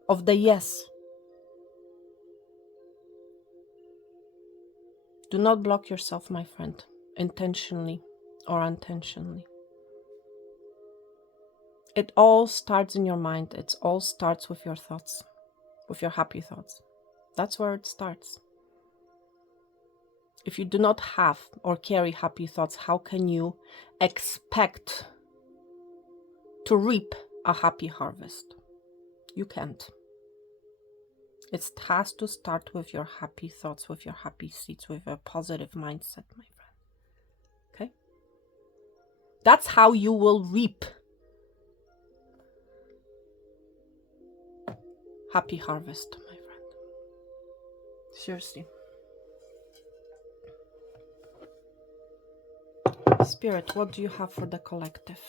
of the yes. Do not block yourself, my friend, intentionally or unintentionally. It all starts in your mind. It all starts with your thoughts, with your happy thoughts. That's where it starts. If you do not have or carry happy thoughts, how can you expect to reap a happy harvest? You can't. It has to start with your happy thoughts, with your happy seeds, with a positive mindset, my friend. Okay? That's how you will reap happy harvest, my friend. Seriously. Spirit, what do you have for the collective?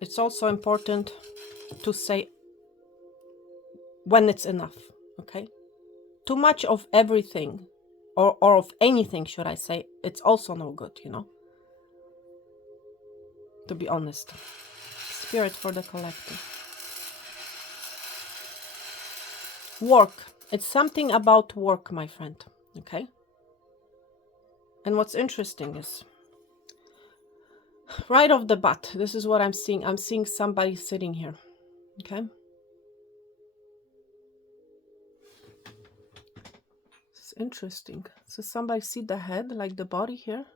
It's also important to say when it's enough, okay? Too much of everything, or of anything, should I say, it's also no good, you know? To be honest. Spirit for the collective. Work. It's something about work, my friend, okay? And what's interesting is, right off the bat, this is what I'm seeing. I'm seeing somebody sitting here, okay? This is interesting. So somebody see the head, like the body here?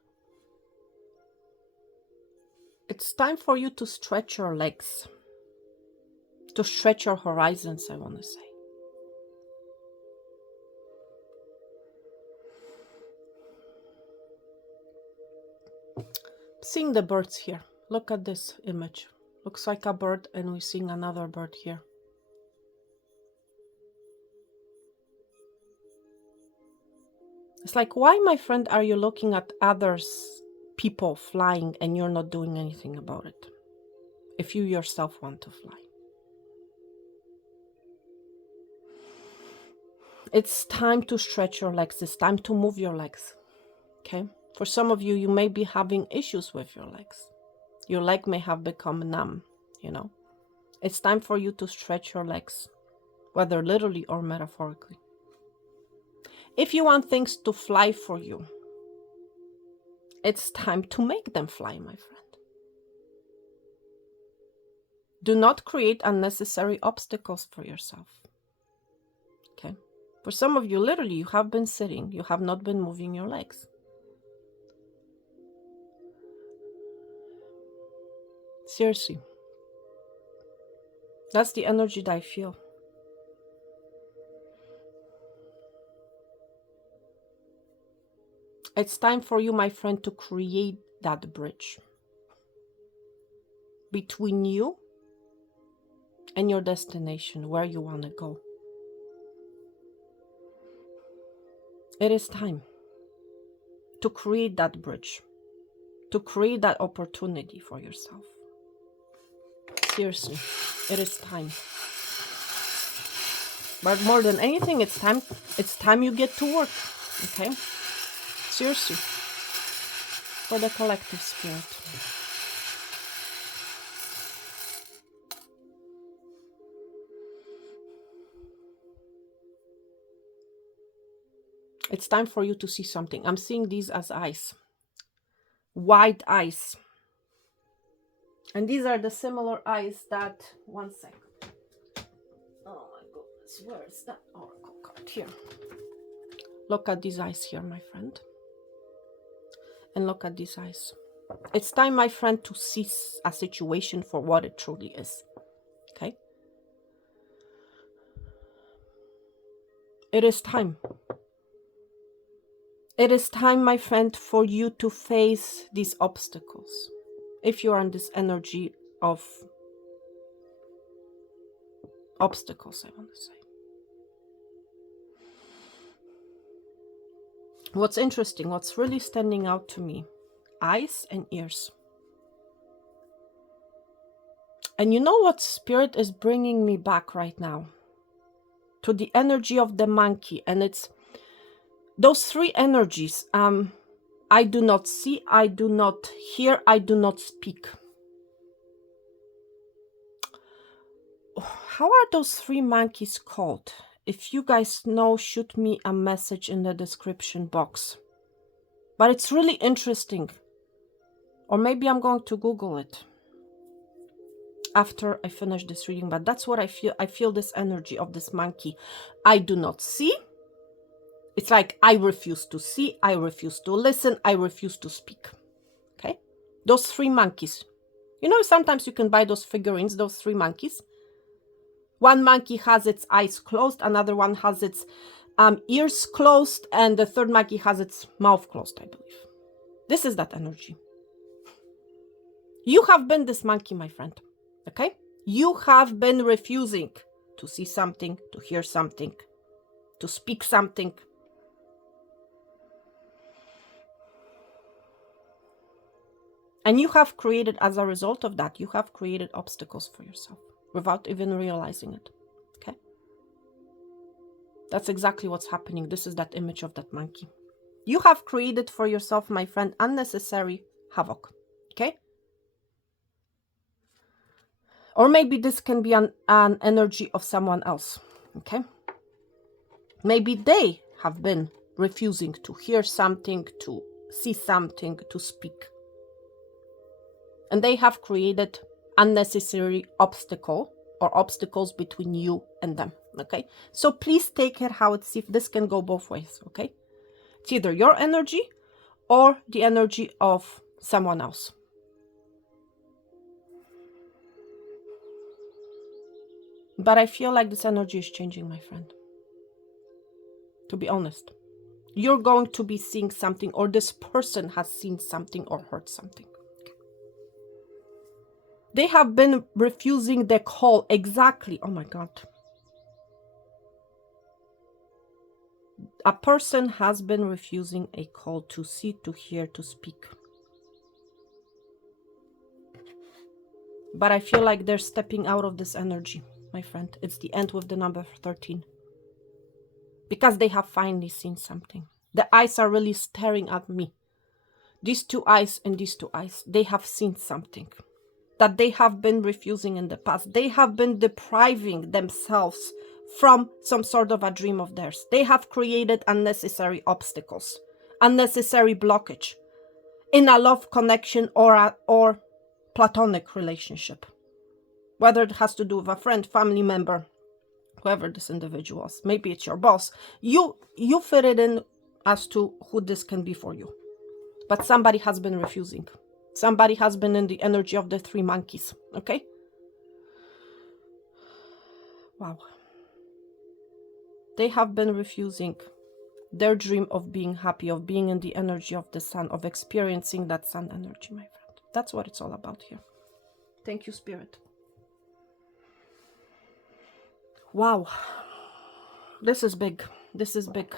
It's time for you to stretch your legs, to stretch your horizons, I want to say. Seeing the birds here. Look at this image. Looks like a bird, and we're seeing another bird here. It's like, why, my friend, are you looking at others, people flying, and you're not doing anything about it? If you yourself want to fly. It's time to stretch your legs. It's time to move your legs. Okay? For some of you, you may be having issues with your legs. Your leg may have become numb, you know. It's time for you to stretch your legs, whether literally or metaphorically. If you want things to fly for you, it's time to make them fly, my friend. Do not create unnecessary obstacles for yourself. Okay? For some of you, literally, you have been sitting, you have not been moving your legs. Seriously. That's the energy that I feel. It's time for you, my friend, to create that bridge between you and your destination, where you want to go. It is time to create that bridge, to create that opportunity for yourself. Seriously, it is time. But more than anything, it's time you get to work, okay? Seriously, for the collective spirit. It's time for you to see something. I'm seeing these as eyes, wide eyes. And these are the similar eyes that, one second. Oh my goodness, where is that oracle card? Here. Look at these eyes here, my friend. And look at these eyes. It's time, my friend, to see a situation for what it truly is. Okay? It is time. It is time, my friend, for you to face these obstacles. If you are in this energy of obstacles, I want to say. What's interesting, what's really standing out to me, eyes and ears. And you know what spirit is bringing me back right now? To the energy of the monkey. And it's those three energies. I do not see, I do not hear, I do not speak. How are those three monkeys called? If you guys know, shoot me a message in the description box. But it's really interesting. Or maybe I'm going to Google it after I finish this reading. But that's what I feel. I feel this energy of this monkey. I do not see. It's like I refuse to see, I refuse to listen, I refuse to speak. Okay? Those three monkeys. You know, sometimes you can buy those figurines, those three monkeys. One monkey has its eyes closed, another one has its ears closed, and the third monkey has its mouth closed, I believe. This is that energy. You have been this monkey, my friend. Okay? You have been refusing to see something, to hear something, to speak something. And you have created, as a result of that, you have created obstacles for yourself without even realizing it. Okay? That's exactly what's happening. This is that image of that monkey. You have created for yourself, my friend, unnecessary havoc. Okay? Or maybe this can be an energy of someone else. Okay? Maybe they have been refusing to hear something, to see something, to speak. And they have created unnecessary obstacle or obstacles between you and them. Okay? So please take it how it's, if this can go both ways. Okay? It's either your energy or the energy of someone else. But I feel like this energy is changing, my friend. To be honest. You're going to be seeing something, or this person has seen something or heard something. They have been refusing the call. Exactly. Oh my God. A person has been refusing a call to see, to hear, to speak. But I feel like they're stepping out of this energy, my friend. It's the end with the number 13. Because they have finally seen something. The eyes are really staring at me. These two eyes and these two eyes, they have seen something that they have been refusing in the past. They have been depriving themselves from some sort of a dream of theirs. They have created unnecessary obstacles, unnecessary blockage in a love connection or platonic relationship. Whether it has to do with a friend, family member, whoever this individual is. Maybe it's your boss. You fit it in as to who this can be for you. But somebody has been refusing. Somebody has been in the energy of the three monkeys, okay? Wow. They have been refusing their dream of being happy, of being in the energy of the sun, of experiencing that sun energy, my friend. That's what it's all about here. Thank you, Spirit. Wow. This is big. This is big.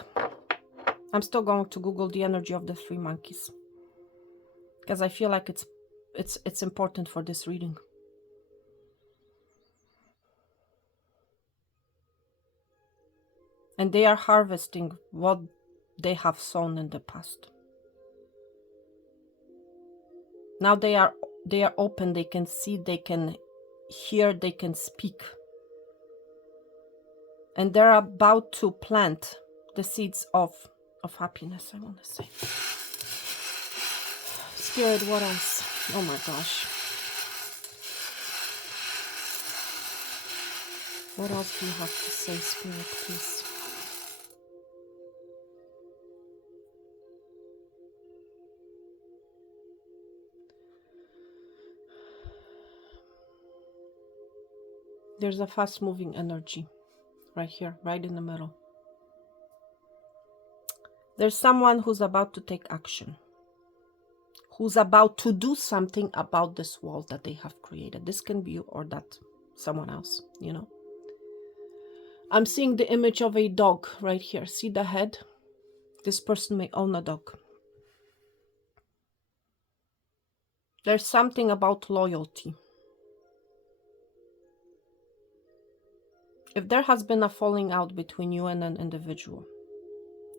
I'm still going to Google the energy of the three monkeys, because I feel like it's important for this reading. And they are harvesting what they have sown in the past. Now they are open, they can see, they can hear, they can speak. And they're about to plant the seeds of happiness, I want to say. Spirit, what else? Oh my gosh. What else do you have to say, Spirit, please? There's a fast-moving energy right here, right in the middle. There's someone who's about to take action, who's about to do something about this wall that they have created. This can be you or that someone else, you know. I'm seeing the image of a dog right here. See the head? This person may own a dog. There's something about loyalty. If there has been a falling out between you and an individual,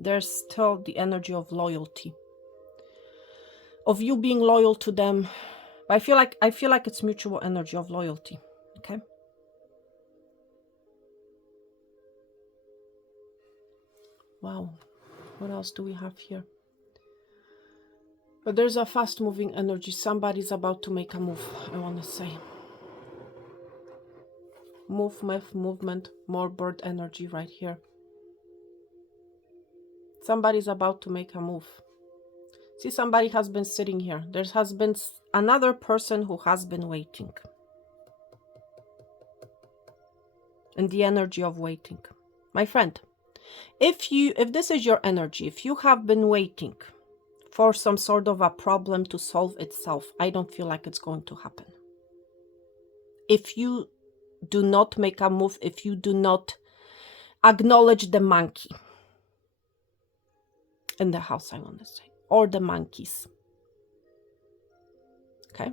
there's still the energy of loyalty, of you being loyal to them. But I feel like it's mutual energy of loyalty. Okay. Wow. What else do we have here? But there's a fast-moving energy. Somebody's about to make a move, I want to say. Movement, more bird energy right here. Somebody's about to make a move. See, somebody has been sitting here. There has been another person who has been waiting. And the energy of waiting. My friend, if this is your energy, if you have been waiting for some sort of a problem to solve itself, I don't feel like it's going to happen. If you do not make a move, if you do not acknowledge the monkey in the house, I want to say, or the monkeys. Okay?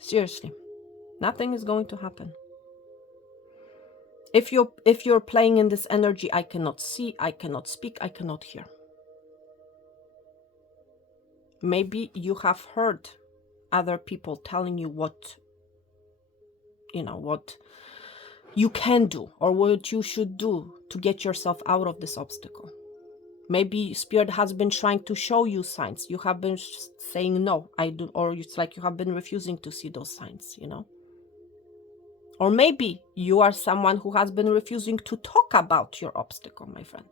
Seriously, nothing is going to happen. If you're playing in this energy, I cannot see, I cannot speak, I cannot hear. Maybe you have heard other people telling you what you can do or what you should do to get yourself out of this obstacle. Maybe Spirit has been trying to show you signs. You have been saying no, I do, or it's like you have been refusing to see those signs, you know. Or maybe you are someone who has been refusing to talk about your obstacle, my friend.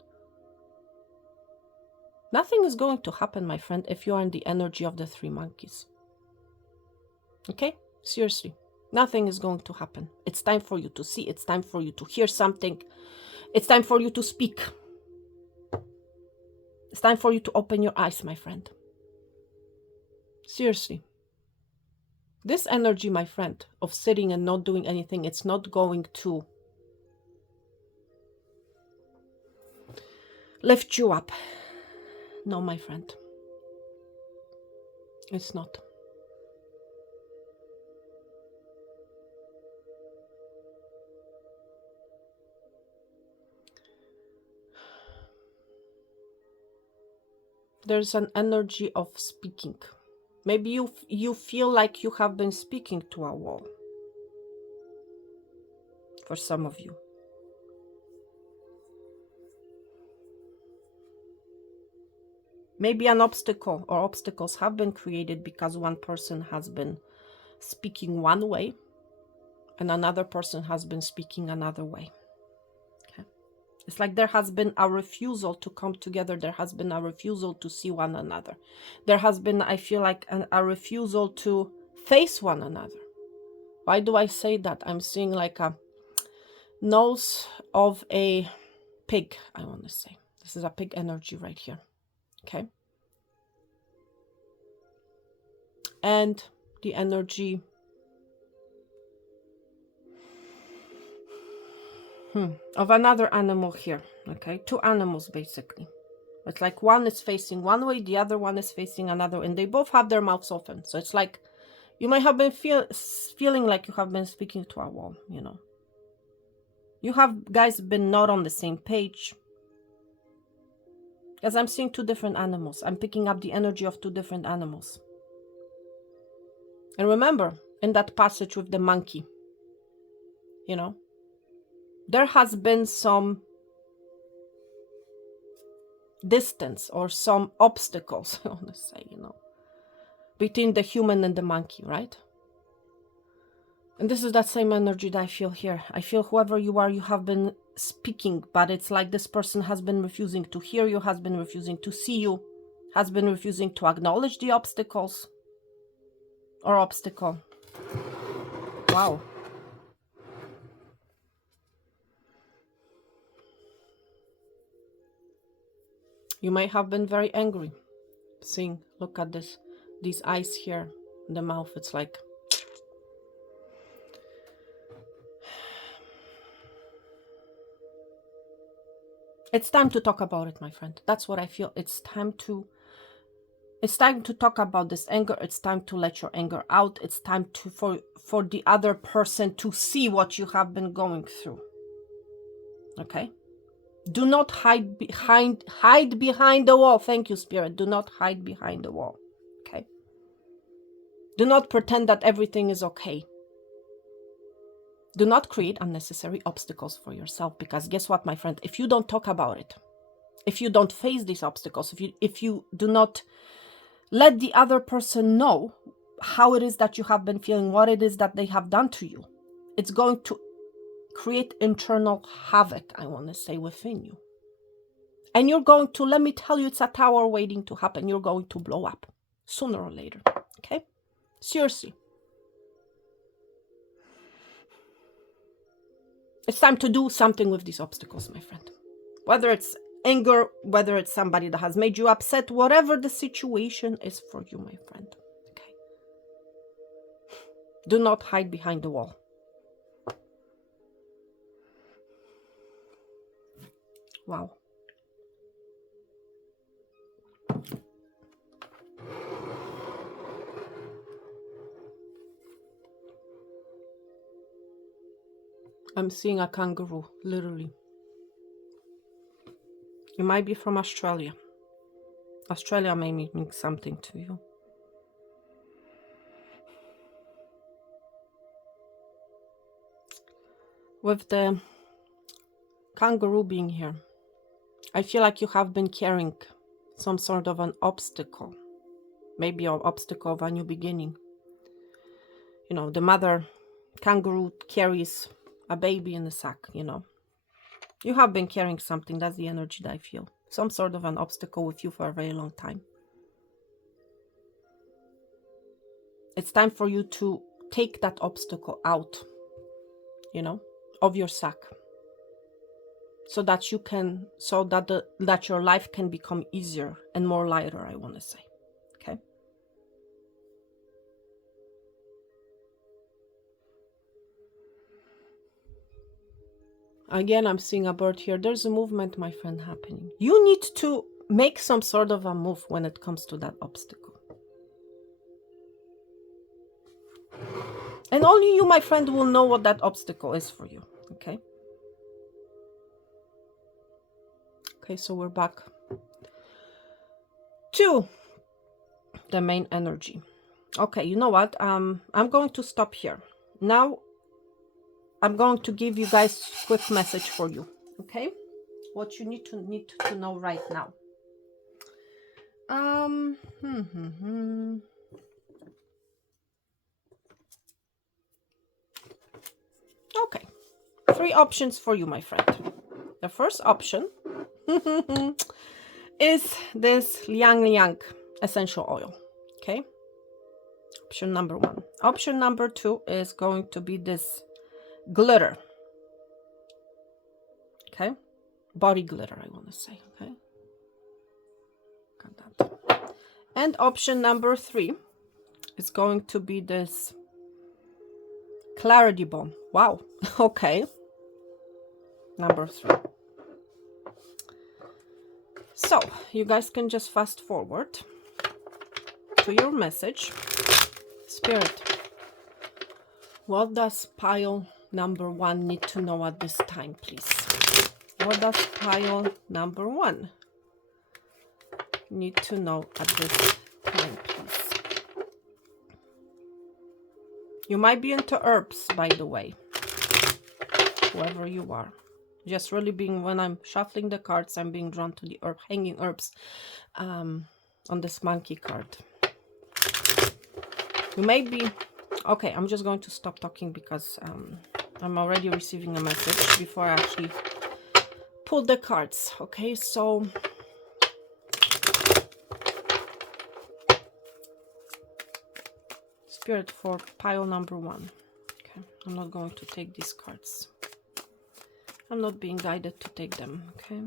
Nothing is going to happen, my friend, if you are in the energy of the three monkeys. Okay? Seriously. Nothing is going to happen. It's time for you to see. It's time for you to hear something. It's time for you to speak. It's time for you to open your eyes, my friend. Seriously. This energy, my friend, of sitting and not doing anything, it's not going to lift you up. No, my friend. It's not. There's an energy of speaking. Maybe you feel like you have been speaking to a wall. For some of you. Maybe an obstacle or obstacles have been created because one person has been speaking one way and another person has been speaking another way. Okay. It's like there has been a refusal to come together. There has been a refusal to see one another. There has been, I feel like, a refusal to face one another. Why do I say that? I'm seeing like a nose of a pig, I want to say. This is a pig energy right here. Okay. And the energy of another animal here. Okay. Two animals basically. It's like one is facing one way, the other one is facing another, and they both have their mouths open. So it's like you might have been feeling like you have been speaking to a wall, you know. You have guys been not on the same page. Because I'm seeing two different animals. I'm picking up the energy of two different animals. And remember, in that passage with the monkey, you know, there has been some distance or some obstacles, I want to say, you know, between the human and the monkey, right? And this is that same energy that I feel here. I feel whoever you are, you have been speaking, but it's like this person has been refusing to hear you, has been refusing to see you, has been refusing to acknowledge the obstacles or obstacle. Wow. You may have been very angry. Seeing, look at this, these eyes here, the mouth, it's like, it's time to talk about it, my friend. That's what I feel. It's time to talk about this anger. It's time to let your anger out. It's time to for the other person to see what you have been going through. Okay? Do not hide behind the wall. Thank you, Spirit. Do not hide behind the wall. Okay? Do not pretend that everything is okay. Do not create unnecessary obstacles for yourself, because guess what, my friend? If you don't talk about it, if you don't face these obstacles, if you do not let the other person know how it is that you have been feeling, what it is that they have done to you, it's going to create internal havoc, I want to say, within you. And you're going to, let me tell you, it's a tower waiting to happen. You're going to blow up sooner or later. Okay? Seriously. It's time to do something with these obstacles, my friend. Whether it's anger, whether it's somebody that has made you upset, whatever the situation is for you, my friend. Okay? Do not hide behind the wall. Wow. I'm seeing a kangaroo, literally. You might be from Australia. Australia may mean something to you. With the kangaroo being here, I feel like you have been carrying some sort of an obstacle. Maybe an obstacle of a new beginning. You know, the mother kangaroo carries a baby in a sack, you know. You have been carrying something. That's the energy that I feel. Some sort of an obstacle with you for a very long time. It's time for you to take that obstacle out, you know, of your sack. So that you can, that your life can become easier and more lighter, I want to say. Okay? Again, I'm seeing a bird here. There's a movement, my friend, happening. You need to make some sort of a move when it comes to that obstacle. And only you, my friend, will know what that obstacle is for you. Okay? Okay, so we're back to the main energy. Okay, you know what? I'm going to stop here. Now, I'm going to give you guys a quick message for you. Okay? What you need to know right now. Okay. 3 options for you, my friend. the first option is this Liang Liang essential oil. Okay, option number 1. Option number 2 is going to be this glitter. Okay, body glitter, I want to say. Okay, got that. And option number 3 is going to be this Clarity Balm. Wow. Okay, number 3. So you guys can just fast forward to your message. Spirit, what does pile number 1 need to know at this time, please? What does pile number 1 need to know at this time, please? You might be into herbs, by the way, whoever you are. Just really being, when I'm shuffling the cards, I'm being drawn to the hanging herbs on this monkey card. You may be, okay, I'm just going to stop talking because I'm already receiving a message before I actually pull the cards. Okay, so Spirit, for pile number 1. Okay, I'm not going to take these cards. I'm not being guided to take them. Okay.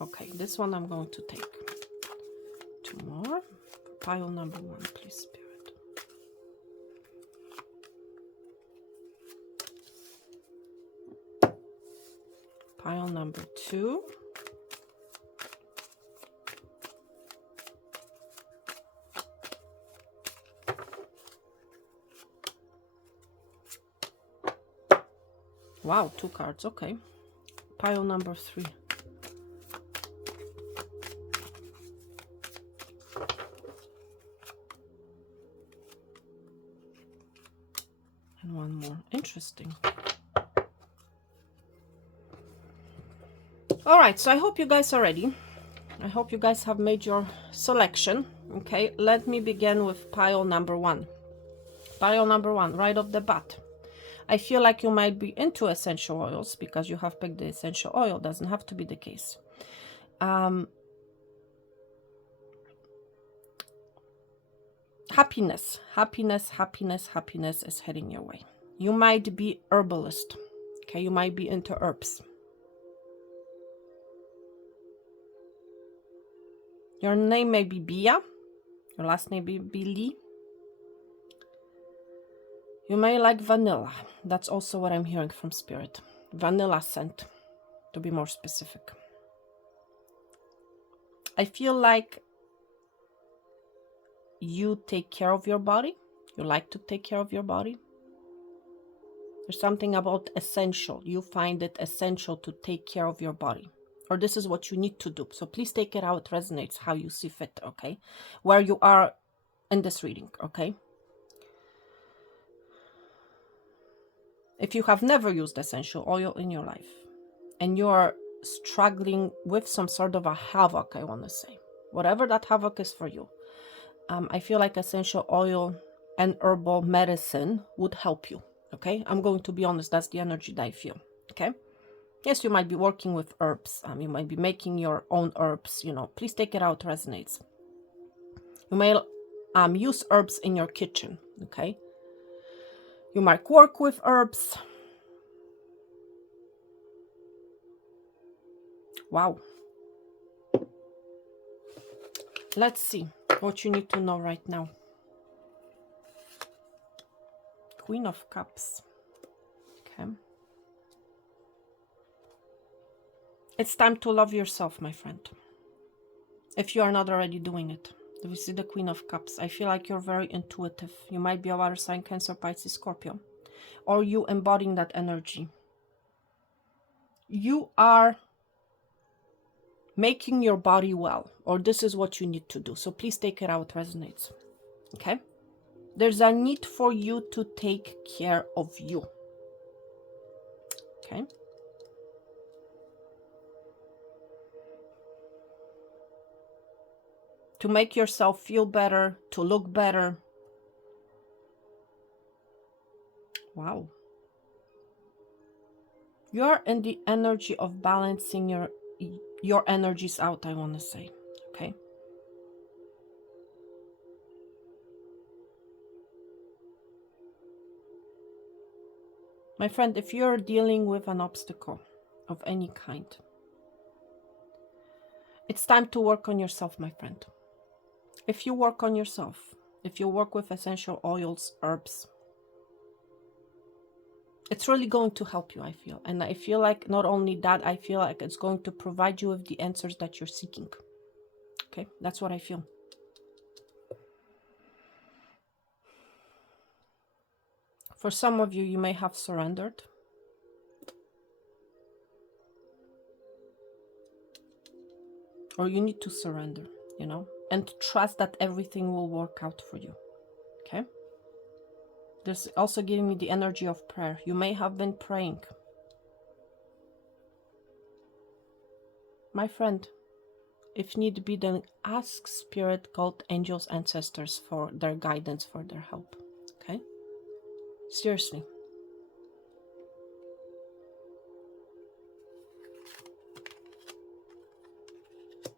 Okay, this one I'm going to take. 2 more. Pile number 1, please, Spirit. Pile number 2. Wow, 2 cards. Okay. Pile number 3. And 1 more. Interesting. All right, so I hope you guys are ready. I hope you guys have made your selection. Okay, let me begin with pile number 1. Pile number 1, right off the bat. I feel like you might be into essential oils because you have picked the essential oil. Doesn't have to be the case. Happiness, happiness, happiness, happiness is heading your way. You might be herbalist. Okay, you might be into herbs. Your name may be Bia. Your last name may be Lee. You may like vanilla. That's also what I'm hearing from Spirit. Vanilla scent, to be more specific. I feel like you take care of your body. You like to take care of your body. There's something about essential. You find it essential to take care of your body. Or this is what you need to do. So please take it how it resonates, how you see fit, okay? Where you are in this reading, okay? If you have never used essential oil in your life and you are struggling with some sort of a havoc, I want to say, whatever that havoc is for you, I feel like essential oil and herbal medicine would help you, okay? I'm going to be honest, that's the energy that I feel, okay? Yes, you might be working with herbs. You might be making your own herbs, you know, please take it how it resonates. You may use herbs in your kitchen, okay? You might work with herbs. Wow. Let's see what you need to know right now. Queen of Cups. Okay. It's time to love yourself, my friend. If you are not already doing it. We see the Queen of Cups. I feel like you're very intuitive. You might be a water sign, Cancer, Pisces, Scorpio. Or you embodying that energy. You are making your body well. Or this is what you need to do. So please take it how it resonates. Okay? There's a need for you to take care of you. Okay? To make yourself feel better, to look better. Wow. You're in the energy of balancing your energies out, I want to say. Okay. My friend, if you're dealing with an obstacle of any kind, it's time to work on yourself, my friend. If you work on yourself, if you work with essential oils, herbs, it's really going to help you, I feel. And I feel like not only that, I feel like it's going to provide you with the answers that you're seeking. Okay, that's what I feel. For some of you, you may have surrendered. Or you need to surrender, you know, and trust that everything will work out for you. Okay. There's also giving me the energy of prayer. You may have been praying. My friend, if need be, then ask spirit, God, angels, ancestors for their guidance, for their help. Okay. Seriously.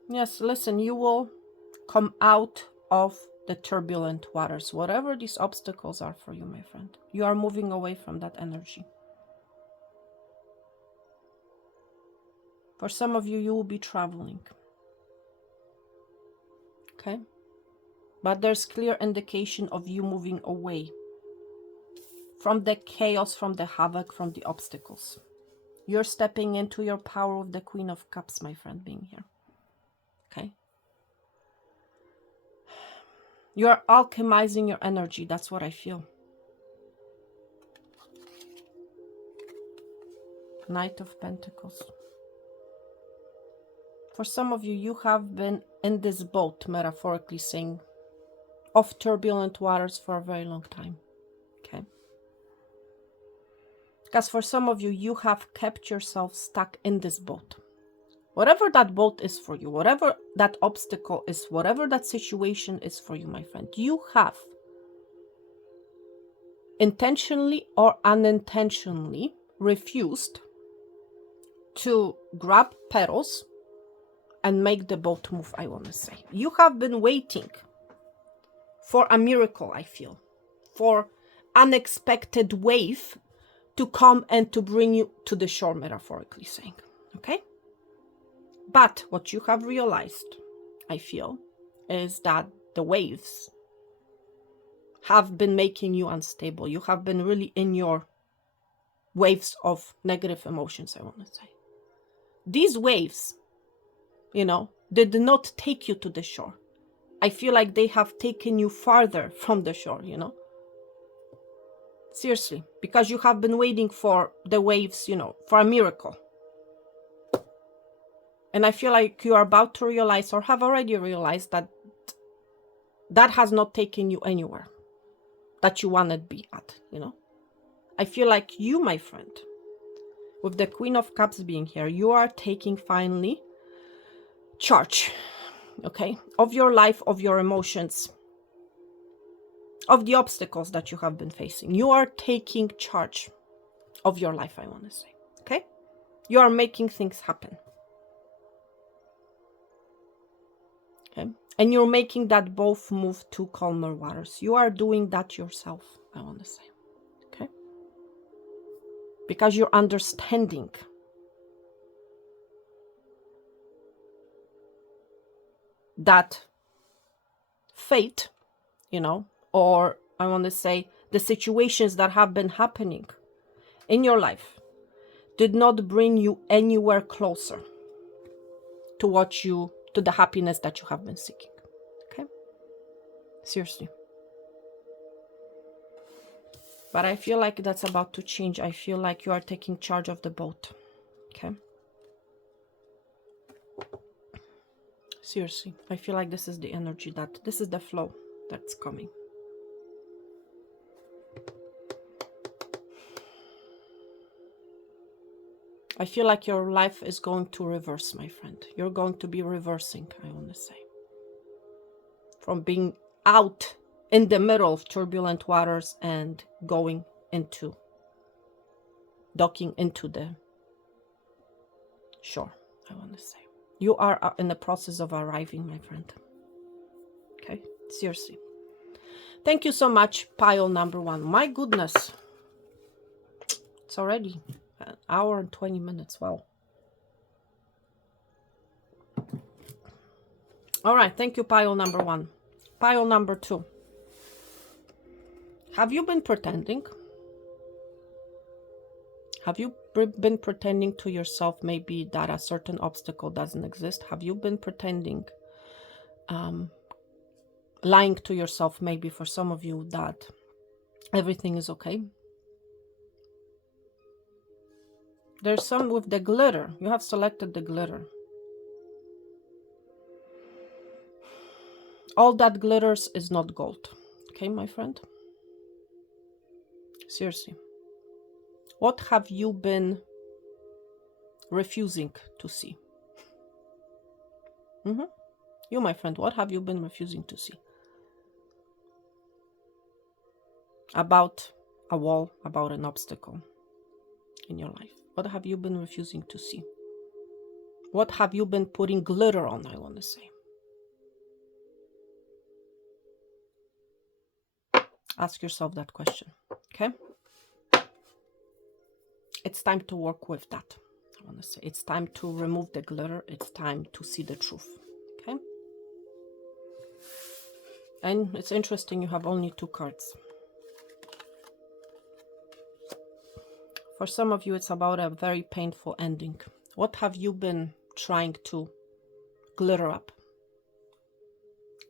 Yes, listen, you will come out of the turbulent waters, whatever these obstacles are for you, my friend. You are moving away from that energy. For some of you, you will be traveling. Okay? But there's clear indication of you moving away from the chaos, from the havoc, from the obstacles. You're stepping into your power with the Queen of Cups, my friend, being here. Okay? You are alchemizing your energy. That's what I feel. Knight of Pentacles. For some of you, you have been in this boat, metaphorically saying, of turbulent waters for a very long time. Okay? Because for some of you, you have kept yourself stuck in this boat. Whatever that boat is for you, whatever that obstacle is, whatever that situation is for you, my friend, you have intentionally or unintentionally refused to grab pedals and make the boat move, I want to say. You have been waiting for a miracle, I feel, for unexpected wave to come and to bring you to the shore, metaphorically saying, okay? But what you have realized, I feel, is that the waves have been making you unstable. You have been really in your waves of negative emotions, I want to say. These waves, you know, did not take you to the shore. I feel like they have taken you farther from the shore, you know. Seriously, because you have been waiting for the waves, you know, for a miracle. And I feel like you are about to realize, or have already realized, that that has not taken you anywhere that you want to be at, you know. I feel like you, my friend, with the Queen of Cups being here, you are taking finally charge, okay, of your life, of your emotions, of the obstacles that you have been facing. You are taking charge of your life, I want to say, okay? You are making things happen. Okay? And you're making that both move to calmer waters. You are doing that yourself, I want to say, okay? Because you're understanding that fate, you know, or I want to say the situations that have been happening in your life did not bring you anywhere closer to what you, to the happiness that you have been seeking. Okay? Seriously. But I feel like that's about to change. I feel like you are taking charge of the boat. Okay? Seriously. I feel like this is the energy, that this is the flow that's coming. I feel like your life is going to reverse, my friend. You're going to be reversing, I want to say. From being out in the middle of turbulent waters and going into, docking into the Sure, I want to say. You are in the process of arriving, my friend. Okay, seriously. Thank you so much, pile number 1. My goodness. It's already an hour and 20 minutes. Wow. All right, thank you, pile number 1. Pile number 2. Have you been pretending? Have you been pretending to yourself maybe that a certain obstacle doesn't exist? Have you been pretending, lying to yourself maybe for some of you that everything is okay? There's some with the glitter. You have selected the glitter. All that glitters is not gold. Okay, my friend? Seriously. What have you been refusing to see? You, my friend, what have you been refusing to see? About a wall, about an obstacle in your life. What have you been refusing to see? What have you been putting glitter on, I want to say? Ask yourself that question, okay? It's time to work with that, I want to say. It's time to remove the glitter. It's time to see the truth, okay? And it's interesting, you have only 2 cards. For some of you, it's about a very painful ending. What have you been trying to glitter up?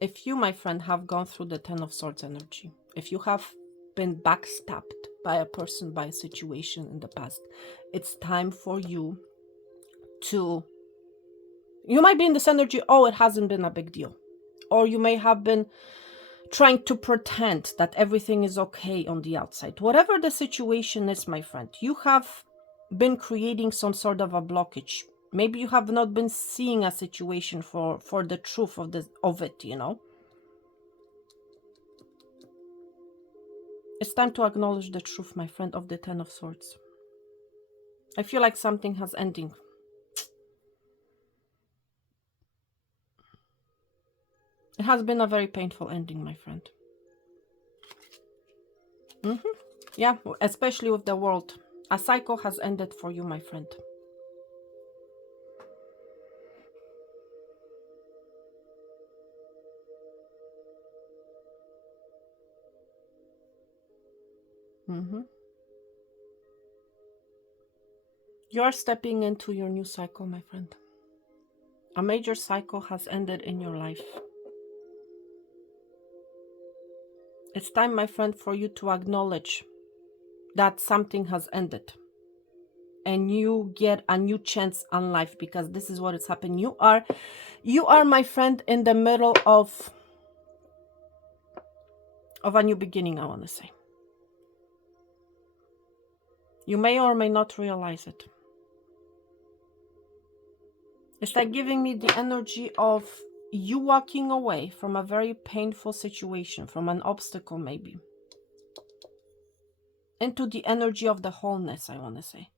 If you, my friend, have gone through the 10 of Swords energy, if you have been backstabbed by a person, by a situation in the past, it's time for you to... You might be in this energy, oh, it hasn't been a big deal. Or you may have been trying to pretend that everything is okay on the outside. Whatever the situation is, my friend, you have been creating some sort of a blockage. Maybe you have not been seeing a situation for the truth of it, you know. It's time to acknowledge the truth, my friend, of the 10 of Swords. I feel like something has ending. It has been a very painful ending, my friend. Yeah, especially with the world. A cycle has ended for you, my friend. You are stepping into your new cycle, my friend. A major cycle has ended in your life. It's time, my friend, for you to acknowledge that something has ended. And you get a new chance on life, because this is what is happening. You are, my friend, in the middle of a new beginning, I want to say. You may or may not realize it. It's like giving me the energy of you walking away from a very painful situation, from an obstacle maybe, into the energy of the wholeness, I want to say.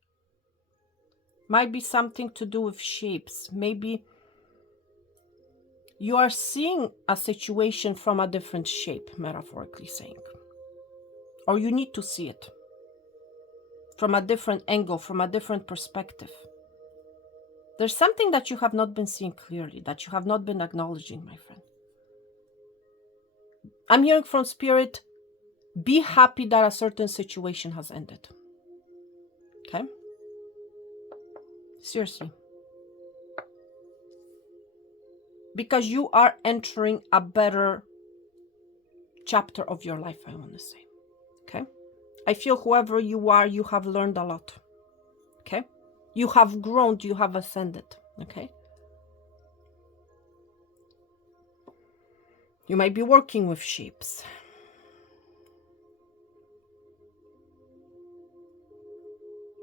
Might be something to do with shapes. Maybe you are seeing a situation from a different shape, metaphorically saying. Or you need to see it from a different angle, from a different perspective. There's something that you have not been seeing clearly, that you have not been acknowledging, my friend. I'm hearing from Spirit, be happy that a certain situation has ended. Okay? Seriously. Because you are entering a better chapter of your life, I want to say. Okay? I feel whoever you are, you have learned a lot. Okay? You have grown, you have ascended. Okay? You might be working with shapes.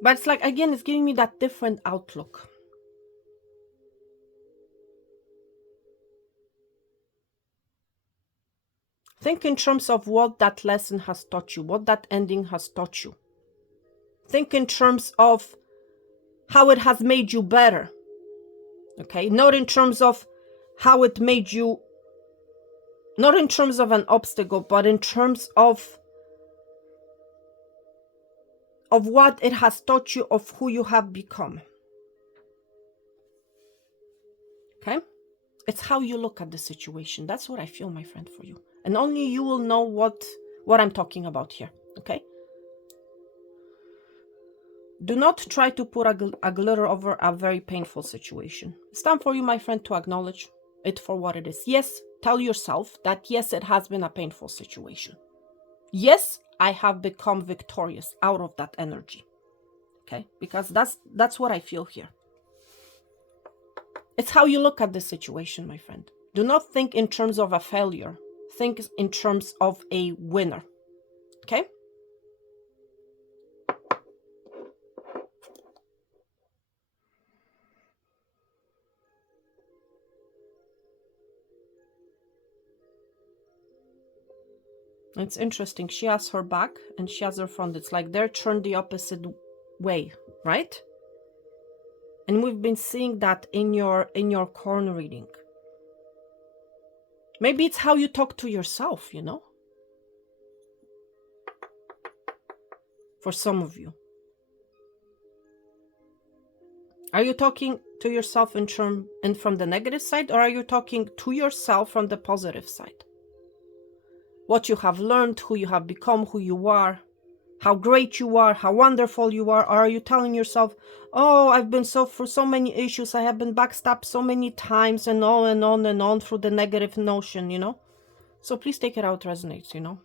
But it's like, again, it's giving me that different outlook. Think in terms of what that lesson has taught you, what that ending has taught you. Think in terms of how it has made you better. Okay, not in terms of how it made you, not in terms of an obstacle, but in terms of what it has taught you, of who you have become. Okay, it's how you look at the situation. That's what I feel, my friend, for you, and only you will know what I'm talking about here. Okay, do not try to put a glitter over a very painful situation. It's time for you, my friend, to acknowledge it for what it is. Yes, tell yourself that yes, it has been a painful situation. Yes, I have become victorious out of that energy. Okay, because that's what I feel here. It's how you look at the situation, my friend. Do not think in terms of a failure. Think in terms of a winner. Okay? It's interesting. She has her back and she has her front. It's like they're turned the opposite way, right? And we've been seeing that in your corner reading. Maybe it's how you talk to yourself, you know? For some of you. Are you talking to yourself in from the negative side, or are you talking to yourself from the positive side? What you have learned, who you have become, who you are, how great you are, how wonderful you are. Or are you telling yourself, oh, I've been through so many issues, I have been backstabbed so many times, and on and on and on, through the negative notion, you know? So please take it out, resonates, you know?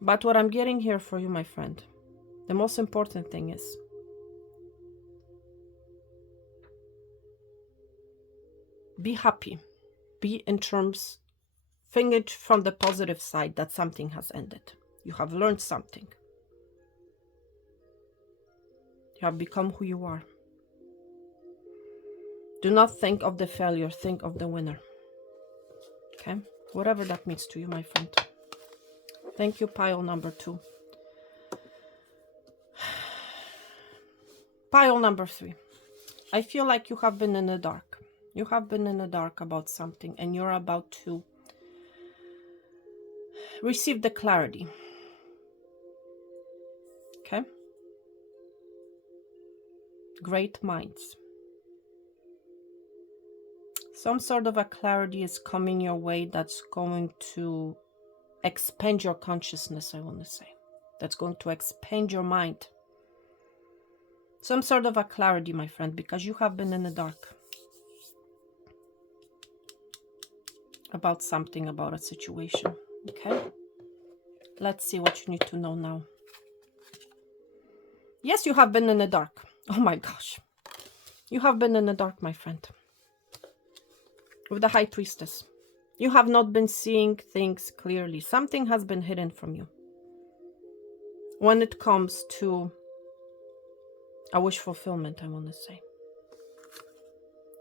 But what I'm getting here for you, my friend, the most important thing is, be happy. Be in terms, think it from the positive side, that something has ended. You have learned something. You have become who you are. Do not think of the failure, think of the winner. Okay? Whatever that means to you, my friend. Thank you, pile number 2. Pile number 3. I feel like you have been in the dark. You have been in the dark about something, and you're about to receive the clarity. Okay? Great minds. Some sort of a clarity is coming your way that's going to expand your consciousness, I want to say. That's going to expand your mind. Some sort of a clarity, my friend, because you have been in the dark about something, about a situation. Okay? Let's see what you need to know now. Yes, you have been in the dark. Oh my gosh. You have been in the dark, my friend. With the High Priestess. You have not been seeing things clearly. Something has been hidden from you. When it comes to a wish fulfillment, I want to say.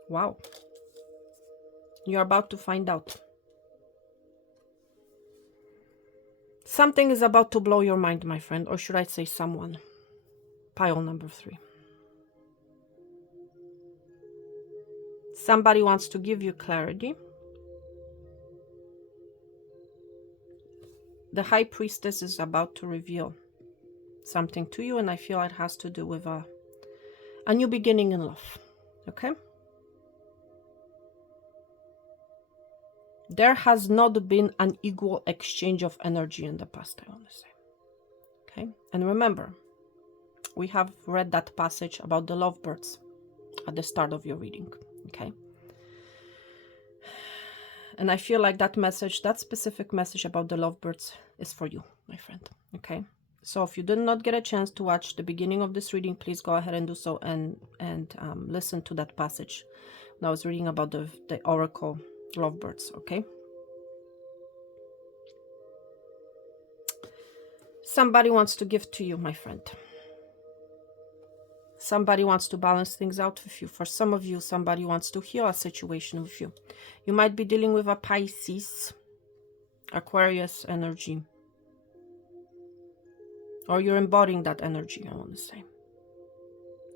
Wow. You're about to find out. Something is about to blow your mind, my friend. Or should I say someone? Pile number 3. Somebody wants to give you clarity. The High Priestess is about to reveal something to you, and I feel it has to do with a new beginning in love. Okay? There has not been an equal exchange of energy in the past, I want to say. Okay? And remember, we have read that passage about the lovebirds at the start of your reading. Okay? And I feel like that message, that specific message about the lovebirds, is for you, my friend. Okay? So if you did not get a chance to watch the beginning of this reading, please go ahead and do so, and listen to that passage when I was reading about the oracle lovebirds. Okay? Somebody wants to give to you, my friend. Somebody wants to balance things out with you. For some of you, somebody wants to heal a situation with you. You might be dealing with a Pisces, Aquarius energy. Or you're embodying that energy, I want to say.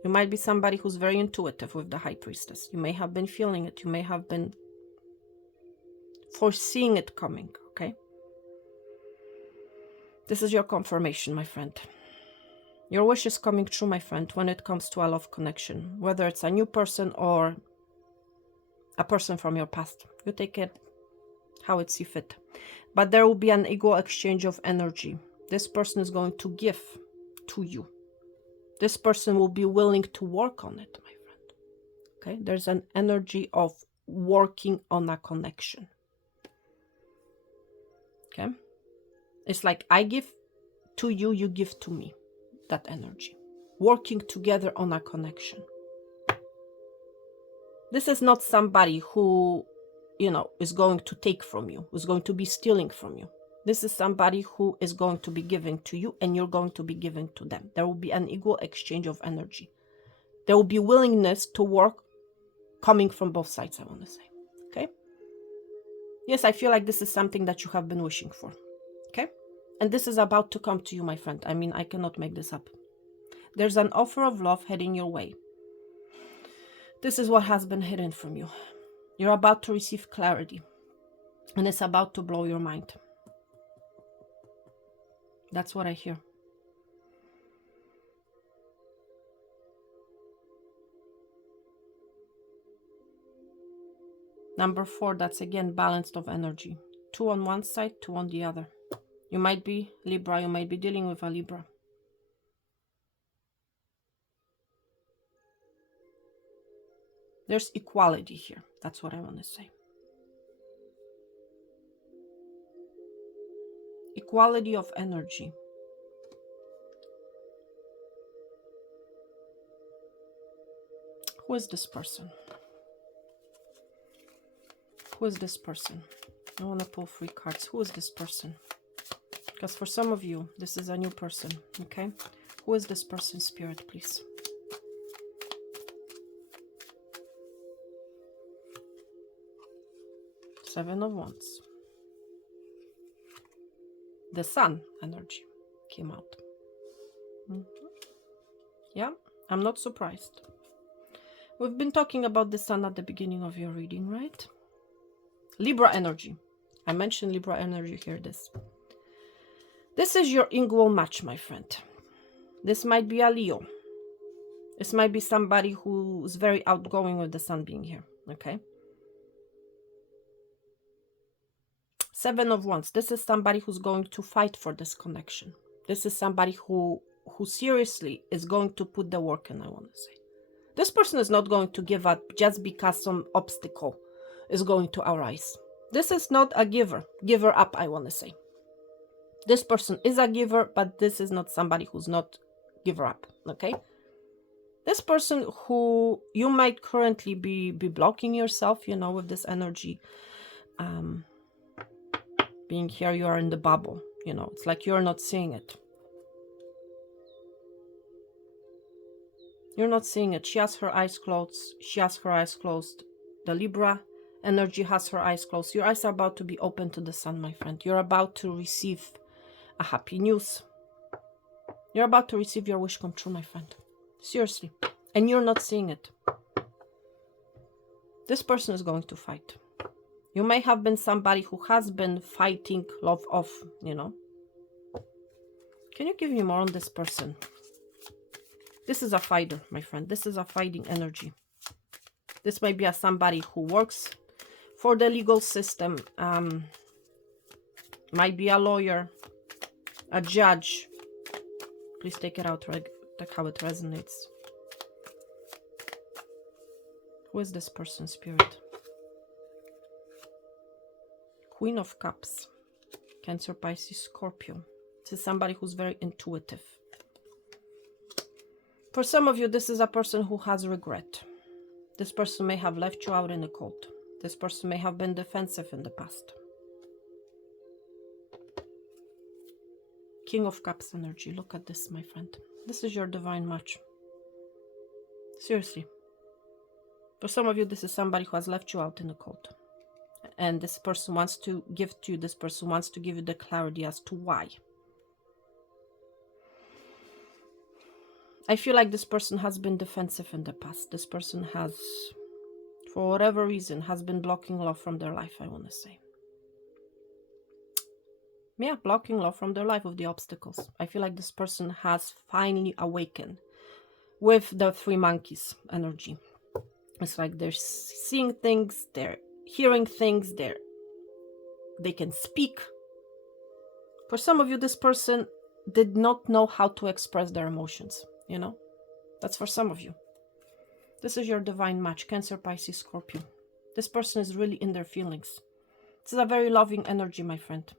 You might be somebody who's very intuitive with the High Priestess. You may have been feeling it. You may have been foreseeing it coming, okay? This is your confirmation, my friend. Your wish is coming true, my friend, when it comes to a love connection, whether it's a new person or a person from your past. You take it how it see fit. But there will be an equal exchange of energy. This person is going to give to you. This person will be willing to work on it, my friend. Okay, there's an energy of working on a connection. Okay, it's like I give to you, you give to me. That energy. Working together on a connection. This is not somebody who, is going to take from you, who's going to be stealing from you. This is somebody who is going to be giving to you and you're going to be giving to them. There will be an equal exchange of energy. There will be willingness to work coming from both sides, I want to say. Okay? Yes, I feel like this is something that you have been wishing for. Okay? And this is about to come to you, my friend. I mean, I cannot make this up. There's an offer of love heading your way. This is what has been hidden from you. You're about to receive clarity. And it's about to blow your mind. That's what I hear. Number 4, that's again balanced of energy. 2 on one side, 2 on the other. You might be Libra, you might be dealing with a Libra. There's equality here. That's what I want to say. Equality of energy. Who is this person? Who is this person? I want to pull 3 cards. Who is this person? Because for some of you, this is a new person, okay? Who is this person, Spirit, please? Seven of Wands. The Sun energy came out. Yeah, I'm not surprised. We've been talking about the Sun at the beginning of your reading, right? Libra energy. I mentioned Libra energy here. This is your equal match, my friend. This might be a Leo. This might be somebody who's very outgoing with the Sun being here, okay? 7 of Wands. This is somebody who's going to fight for this connection. This is somebody who seriously is going to put the work in, I want to say. This person is not going to give up just because some obstacle is going to arise. This is not a giver up, I want to say. This person is a giver, but this is not somebody who's not giver up, okay? This person who you might currently be blocking yourself, with this energy. Being here, you are in the bubble, it's like you're not seeing it. You're not seeing it. She has her eyes closed. She has her eyes closed. The Libra energy has her eyes closed. Your eyes are about to be open to the Sun, my friend. You're about to receive a happy news. You're about to receive your wish come true, my friend. Seriously. And you're not seeing it. This person is going to fight. You may have been somebody who has been fighting love off, Can you give me more on this person? This is a fighter, my friend. This is a fighting energy. This might be somebody who works for the legal system. Might be a lawyer, a judge. Please take it out, like how it resonates. Who is this person, Spirit? Queen of Cups. Cancer, Pisces, Scorpio. This is somebody who's very intuitive. For some of you, this is a person who has regret. This person may have left you out in the cold. This person may have been defensive in the past. King of Cups energy. Look at this, my friend. This is your divine match. Seriously. For some of you, this is somebody who has left you out in the cold. And this person wants to give to you. This person wants to give you the clarity as to why. I feel like this person has been defensive in the past. This person has, for whatever reason, has been blocking love from their life, I want to say. Yeah, blocking love from their life with the obstacles. I feel like this person has finally awakened with the 3 monkeys energy. It's like they're seeing things, they're hearing things, they can speak. For some of you, this person did not know how to express their emotions, you know? That's for some of you. This is your divine match, Cancer, Pisces, Scorpio. This person is really in their feelings. This is a very loving energy, my friend.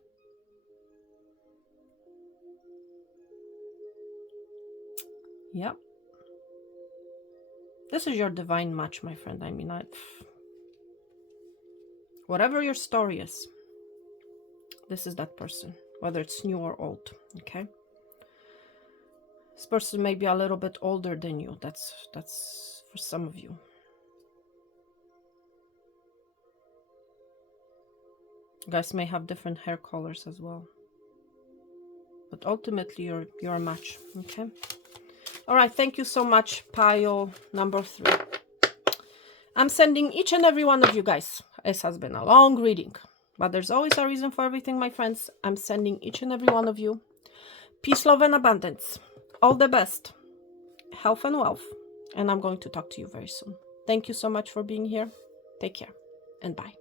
Yeah. This is your divine match, my friend. I mean, whatever your story is, this is that person, whether it's new or old, okay? This person may be a little bit older than you. That's for some of you. You guys may have different hair colors as well. But ultimately, you're a match, okay? All right, thank you so much, pile number 3. I'm sending each and every one of you guys. This has been a long reading, but there's always a reason for everything, my friends. I'm sending each and every one of you peace, love, and abundance. All the best, health and wealth. And I'm going to talk to you very soon. Thank you so much for being here. Take care and bye.